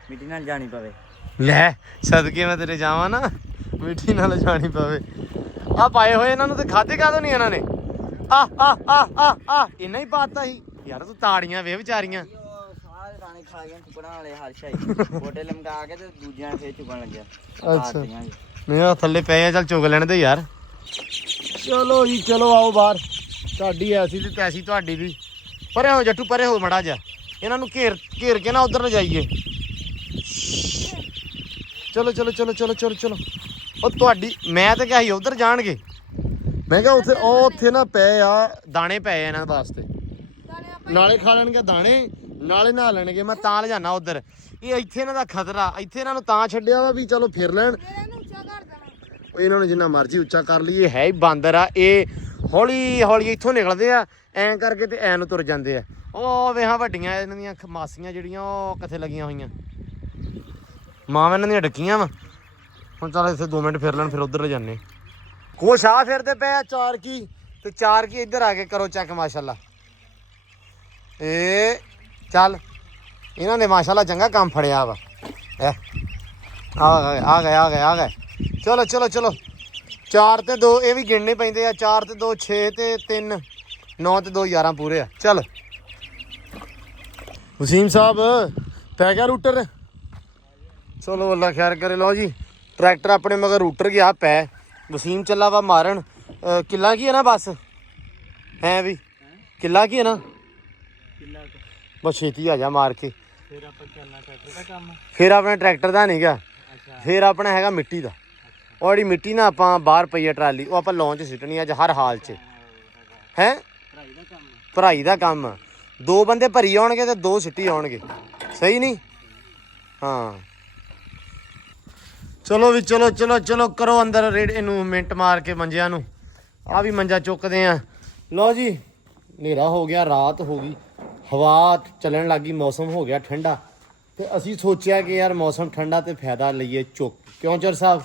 ਮਿੱਟੀ ਨਾਲ ਜਾਣੀ ਪਵੇ। ਲੈ ਸਦਕੇ ਮੈਂ ਤੇਰੇ ਜਾਵਾਂ ਨਾ, ਮਿੱਟੀ ਨਾਲ ਜਾਣੀ ਪਵੇ। ਆ ਪਾਏ ਹੋਏ ਇਹਨਾਂ ਨੂੰ ਤੇ ਖਾਦੇ ਕਾਹਦੋਂ ਨਹੀਂ ਇਹਨਾਂ ਨੇ? ਇੰਨਾ ਹੀ ਪਾਤਾ ਸੀ ਯਾਰ। ਤੂੰ ਤਾੜੀਆਂ ਵੇ ਵਿਚਾਰੀਆਂ। ਸਾਰੇ ਰਾਣੀ ਖਾ ਗਏ ਚੁਕਣ ਵਾਲੇ ਹਰ ਸ਼ਾਈ ਗੋਡੇ ਲਮਕਾ ਕੇ ਤੇ ਦੂਜਿਆਂ ਫੇਰ ਚੁਕਣ ਲੱਗਿਆ। ਅੱਛਾ ਨਹੀਂ ਆ ਥੱਲੇ ਪਏ ਆ, ਚੱਲ ਚੁਗ ਲੈਣ ਦੇ ਯਾਰ। ਚਲੋ ਜੀ ਚਲੋ ਆਓ ਬਾਹਰ। ਤੁਹਾਡੀ ਐਸੀ ਤੇ ਤੈਸੀ ਤੁਹਾਡੀ ਵੀ। ਪਰੇ ਹੋ ਜੱਟੂ, ਪਰੇ ਹੋ ਮੜਾ ਜਾ। ਇਹਨਾਂ ਨੂੰ ਘੇਰ ਕੇ ਨਾ ਉਧਰ ਨੂੰ ਜਾਈਏ। ਚਲੋ ਚਲੋ ਚਲੋ ਚਲੋ ਚਲੋ ਚਲੋ। ਉਹ ਤੁਹਾਡੀ ਮੈਂ ਤਾਂ ਕਿਹਾ ਸੀ ਉਧਰ ਜਾਣਗੇ। ਮੈਂ ਕਿਹਾ ਉੱਥੇ ਉਹ ਉੱਥੇ ਨਾ ਪਏ ਆ ਦਾਣੇ ਪਏ ਆ ਇਹਨਾਂ ਵਾਸਤੇ, ਨਾਲੇ ਖਾ ਲੈਣਗੇ ਦਾਣੇ ਨਾਲੇ ਨਹਾ ਲੈਣਗੇ। ਮੈਂ ਤਾਂ ਲਿਜਾਣਾ ਉਧਰ। ਇਹ ਇੱਥੇ ਇਹਨਾਂ ਦਾ ਖਤਰਾ, ਇੱਥੇ ਇਹਨਾਂ ਨੂੰ ਤਾਂ ਛੱਡਿਆ ਵਾ ਵੀ ਚਲੋ ਫਿਰ ਲੈਣ। ਇਹਨਾਂ ਨੂੰ ਜਿੰਨਾ ਮਰਜ਼ੀ ਉੱਚਾ ਕਰ ਲਈਏ, ਹੈ ਹੀ ਬਾਂਦਰ ਆ ਇਹ। ਹੌਲੀ ਹੌਲੀ ਇੱਥੋਂ ਨਿਕਲਦੇ ਆ ਐਂ ਕਰਕੇ ਤੇ ਐਂ ਨੂੰ ਤੁਰ ਜਾਂਦੇ ਆ। ਉਹ ਵੇਹਾਂ ਵੱਡੀਆਂ ਇਹਨਾਂ ਦੀਆਂ ਮਾਸੀਆਂ ਜਿਹੜੀਆਂ ਉਹ ਕਿੱਥੇ ਲੱਗੀਆਂ ਹੋਈਆਂ, ਮਾਵਾਂ ਇਹਨਾਂ ਦੀਆਂ ਡੱਕੀਆਂ ਵਾ। ਹੁਣ ਚੱਲ ਇੱਥੇ 2 ਮਿੰਟ ਫਿਰ ਲੈਣ, ਫਿਰ ਉਧਰ ਲੈ ਜਾਂਦੇ। ਕੁਛ ਆ ਫਿਰਦੇ ਪਏ ਆ 4 ਕੀ ਤੇ 4 ਕੀ ਇੱਧਰ ਆ ਕੇ ਕਰੋ ਚੈੱਕ ਮਾਸ਼ਾਅੱਲਾ। ਇਹ ਚੱਲ ਇਹਨਾਂ ਨੇ ਮਾਸ਼ਾਅੱਲਾ ਚੰਗਾ ਕੰਮ ਫੜਿਆ ਵਾ ਆ ਗਏ ਚਲੋ ਚਲੋ ਚਲੋ 4 ਤੇ 2 ਇਹ ਵੀ ਗਿਣਨੇ ਪੈਂਦੇ ਆ 4 ਤੇ 2 6 ਤੇ 3 9 ਤੇ 2 11 ਪੂਰੇ ਆ ਚੱਲ ਵਸੀਮ ਸਾਹਿਬ ਪੈ ਗਿਆ ਰੂਟਰ ਚਲੋ ਅੱਲਾ ਖੈਰ ਕਰੇ। ਲਓ ਜੀ ਟਰੈਕਟਰ ਆਪਣੇ ਮਗਰ ਰੂਟਰ ਗਿਆ ਪੈ ਵਸੀਮ ਚੱਲਾ ਵਾ ਮਾਰਨ ਕਿੱਲਾ ਕੀ ਹੈ ਨਾ ਬਸ ਹੈ ਵੀ ਕਿੱਲਾ ਕੀ ਹੈ ਨਾ ਬਸ ਛੇਤੀ ਆ ਜਾ ਮਾਰ ਕੇ ਫਿਰ ਆਪਾਂ ਕਰਨਾ ਟਰੈਕਟਰ ਦਾ ਕੰਮ। ਫਿਰ ਆਪਣਾ ਟਰੈਕਟਰ ਦਾ ਨਹੀਂਗਾ ਅੱਛਾ ਫਿਰ ਆਪਣਾ ਹੈਗਾ ਮਿੱਟੀ ਦਾ ਉਹ ਜਿਹੜੀ ਮਿੱਟੀ ਨਾ ਆਪਾਂ ਬਾਹਰ ਪਈ ਆ ਟਰਾਲੀ ਉਹ ਆਪਾਂ ਲਾਉਣ 'ਚ ਸਿੱਟਣੀ ਅੱਜ ਹਰ ਹਾਲ 'ਚ ਹੈ ਭਰਾਈ ਦਾ ਕੰਮ। ਭਰਾਈ ਦਾ ਕੰਮ 2 ਬੰਦੇ ਭਰੀ ਆਉਣਗੇ ਤੇ 2 ਸਿੱਟੀ ਆਉਣਗੇ ਸਹੀ ਨਹੀਂ ਹਾਂ ਚਲੋ ਵੀ ਚਲੋ ਚਲੋ ਚਲੋ ਕਰੋ ਅੰਦਰ ਰੇਡ ਇਹਨੂੰ ਮਿੰਟ ਮਾਰ ਕੇ ਮੰਜਿਆਂ ਨੂੰ ਆ ਵੀ ਮੰਜਾ ਚੁੱਕਦੇ ਆ। ਲਓ ਜੀ ਹਨੇਰਾ ਹੋ ਗਿਆ ਰਾਤ ਹੋ ਗਈ ਹਵਾ ਚੱਲਣ ਲੱਗੀ ਮੌਸਮ ਹੋ ਗਿਆ ਠੰਡਾ ਤੇ ਅਸੀਂ ਸੋਚਿਆ ਕਿ ਯਾਰ ਮੌਸਮ ਠੰਡਾ ਤੇ ਫਾਇਦਾ ਲਈਏ ਚੁੱਕ ਕਿਉਂ ਚਰ ਸਾਹਿਬ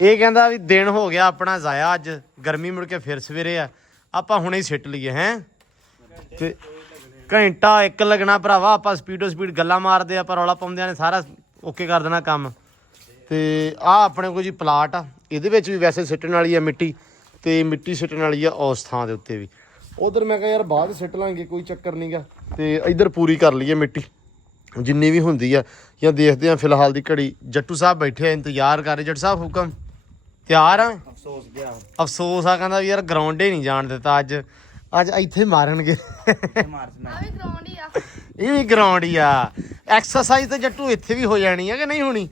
ਇਹ ਕਹਿੰਦਾ ਵੀ ਦਿਨ ਹੋ ਗਿਆ ਆਪਣਾ ਜ਼ਾਇਆ ਅੱਜ ਗਰਮੀ ਮੁੜ ਕੇ ਫਿਰ ਸਵੇਰੇ ਆ ਆਪਾਂ ਹੁਣੇ ਹੀ ਸਿੱਟ ਲਈਏ ਹੈ ਤੇ ਘੰਟਾ 1 ਲੱਗਣਾ ਭਰਾਵਾ ਆਪਾਂ ਸਪੀਡੋ ਸਪੀਡ ਗੱਲਾਂ ਮਾਰਦੇ ਆ ਪਰ ਰੌਲਾ ਪਾਉਂਦਿਆਂ ਨੇ ਸਾਰਾ ਓਕੇ ਕਰ ਦੇਣਾ ਕੰਮ ਤੇ ਆ ਆਪਣੇ ਕੋਲ ਜੀ ਪਲਾਟ ਆ ਇਹਦੇ ਵਿੱਚ ਵੀ ਵੈਸੇ ਸਿੱਟਣ ਵਾਲੀ ਆ ਮਿੱਟੀ ਤੇ ਮਿੱਟੀ ਸਿੱਟਣ ਵਾਲੀ ਆ ਉਸ ਥਾਂ ਦੇ ਉੱਤੇ ਵੀ ਉਧਰ ਮੈਂ ਕਿਹਾ ਯਾਰ ਬਾਅਦ ਸਿੱਟ ਲਾਂਗੇ ਕੋਈ ਚੱਕਰ ਨਹੀਂਗਾ ਤੇ ਇੱਧਰ ਪੂਰੀ ਕਰ ਲਈਏ ਮਿੱਟੀ ਜਿੰਨੀ ਵੀ ਹੁੰਦੀ ਆ ਜਾਂ ਦੇਖਦੇ ਆ ਫਿਲਹਾਲ ਦੀ ਘੜੀ ਜੱਟੂ ਸਾਹਿਬ ਬੈਠੇ ਆ ਇੰਤਜ਼ਾਰ ਕਰ ਰਹੇ ਜੱਟੂ ਸਾਹਿਬ ਹੁਕਮ ਤਿਆਰ ਆ ਅਫਸੋਸ ਆ ਕਹਿੰਦਾ ਵੀ ਯਾਰ ਗਰਾਊਂਡੇ ਨਹੀਂ ਜਾਣ ਦਿੱਤਾ ਅੱਜ ਇੱਥੇ ਮਾਰਨਗੇ ਆ ਵੀ ਗਰਾਊਂਡ ਹੀ ਆ ਇਹ ਵੀ ਗਰਾਊਂਡ ਹੀ ਆ ਐਕਸਰਸਾਈਜ਼ ਤੇ ਜੱਟੂ ਇੱਥੇ ਵੀ ਹੋ ਜਾਣੀ ਆ ਕਿ ਨਹੀਂ ਹੋਣੀ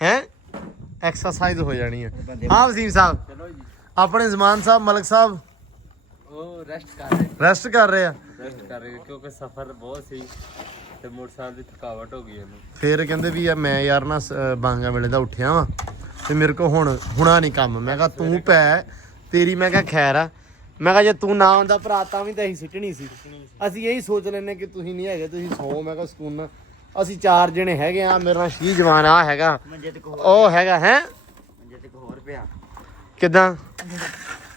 ਹੈ ਐਕਸਰਸਾਈਜ਼ ਹੋ ਜਾਣੀ ਆ ਹਾਂ ਵਸੀਮ ਸਾਹਿਬ ਚਲੋ ਜੀ ਆਪਣੇ ਜ਼ਮਾਨ ਸਾਹਿਬ ਮਲਕ ਸਾਹਿਬ ਉਹ ਰੈਸਟ ਰੈਸਟ ਕਰ ਰਹੇ ਆ ਕਰ ਰਹੇ ਕਿਉਂਕਿ ਸਫ਼ਰ ਬਹੁਤ ਸੀ ਤੇ ਮੋਟਰਸਾਈਕਲ ਦੀ ਥਕਾਵਟ ਹੋ ਗਈ ਇਹਨੂੰ। ਫੇਰ ਕਹਿੰਦੇ ਵੀ ਯਾਰ ਮੈਂ ਯਾਰ ਨਾ ਬਾਂਗਾ ਵੇਲੇ ਦਾ ਉੱਠਿਆ ਵਾਂ ਤੇ ਮੇਰੇ ਕੋ ਹੁਣਾ ਨਹੀਂ ਕੰਮ ਮੈਂ ਕਿਹਾ ਤੂੰ ਪੈ ਤੇਰੀ ਮੈਂ ਕਿਹਾ ਖੈਰ ਆ ਮੈਂ ਕਿਹਾ ਜੇ ਤੂੰ ਨਾ ਆਉਂਦਾ ਭਰਾ ਤਾਂ ਵੀ ਤਾਂ ਅਸੀਂ ਸਿੱਟਣੀ ਸੀ ਅਸੀਂ ਇਹੀ ਸੋਚ ਲੈਨੇ ਕਿ ਤੁਸੀਂ ਨਹੀਂ ਹੈਗੇ ਤੁਸੀਂ ਸੌ ਮੈਂ ਕਿਹਾ ਸਕੂਨ ਨਾਲ ਅਸੀਂ 4 ਜਣੇ ਹੈਗੇ ਆ ਮੇਰੇ ਨਾਲ ਸ਼ੀ ਜਵਾਨ ਆ ਹੈਗਾ ਮੰਜੇ ਤੇ ਉਹ ਹੈਗਾ ਹੈ ਮੰਜੇ ਤੇ ਹੋਰ ਪਿਆ ਕਿਦਾਂ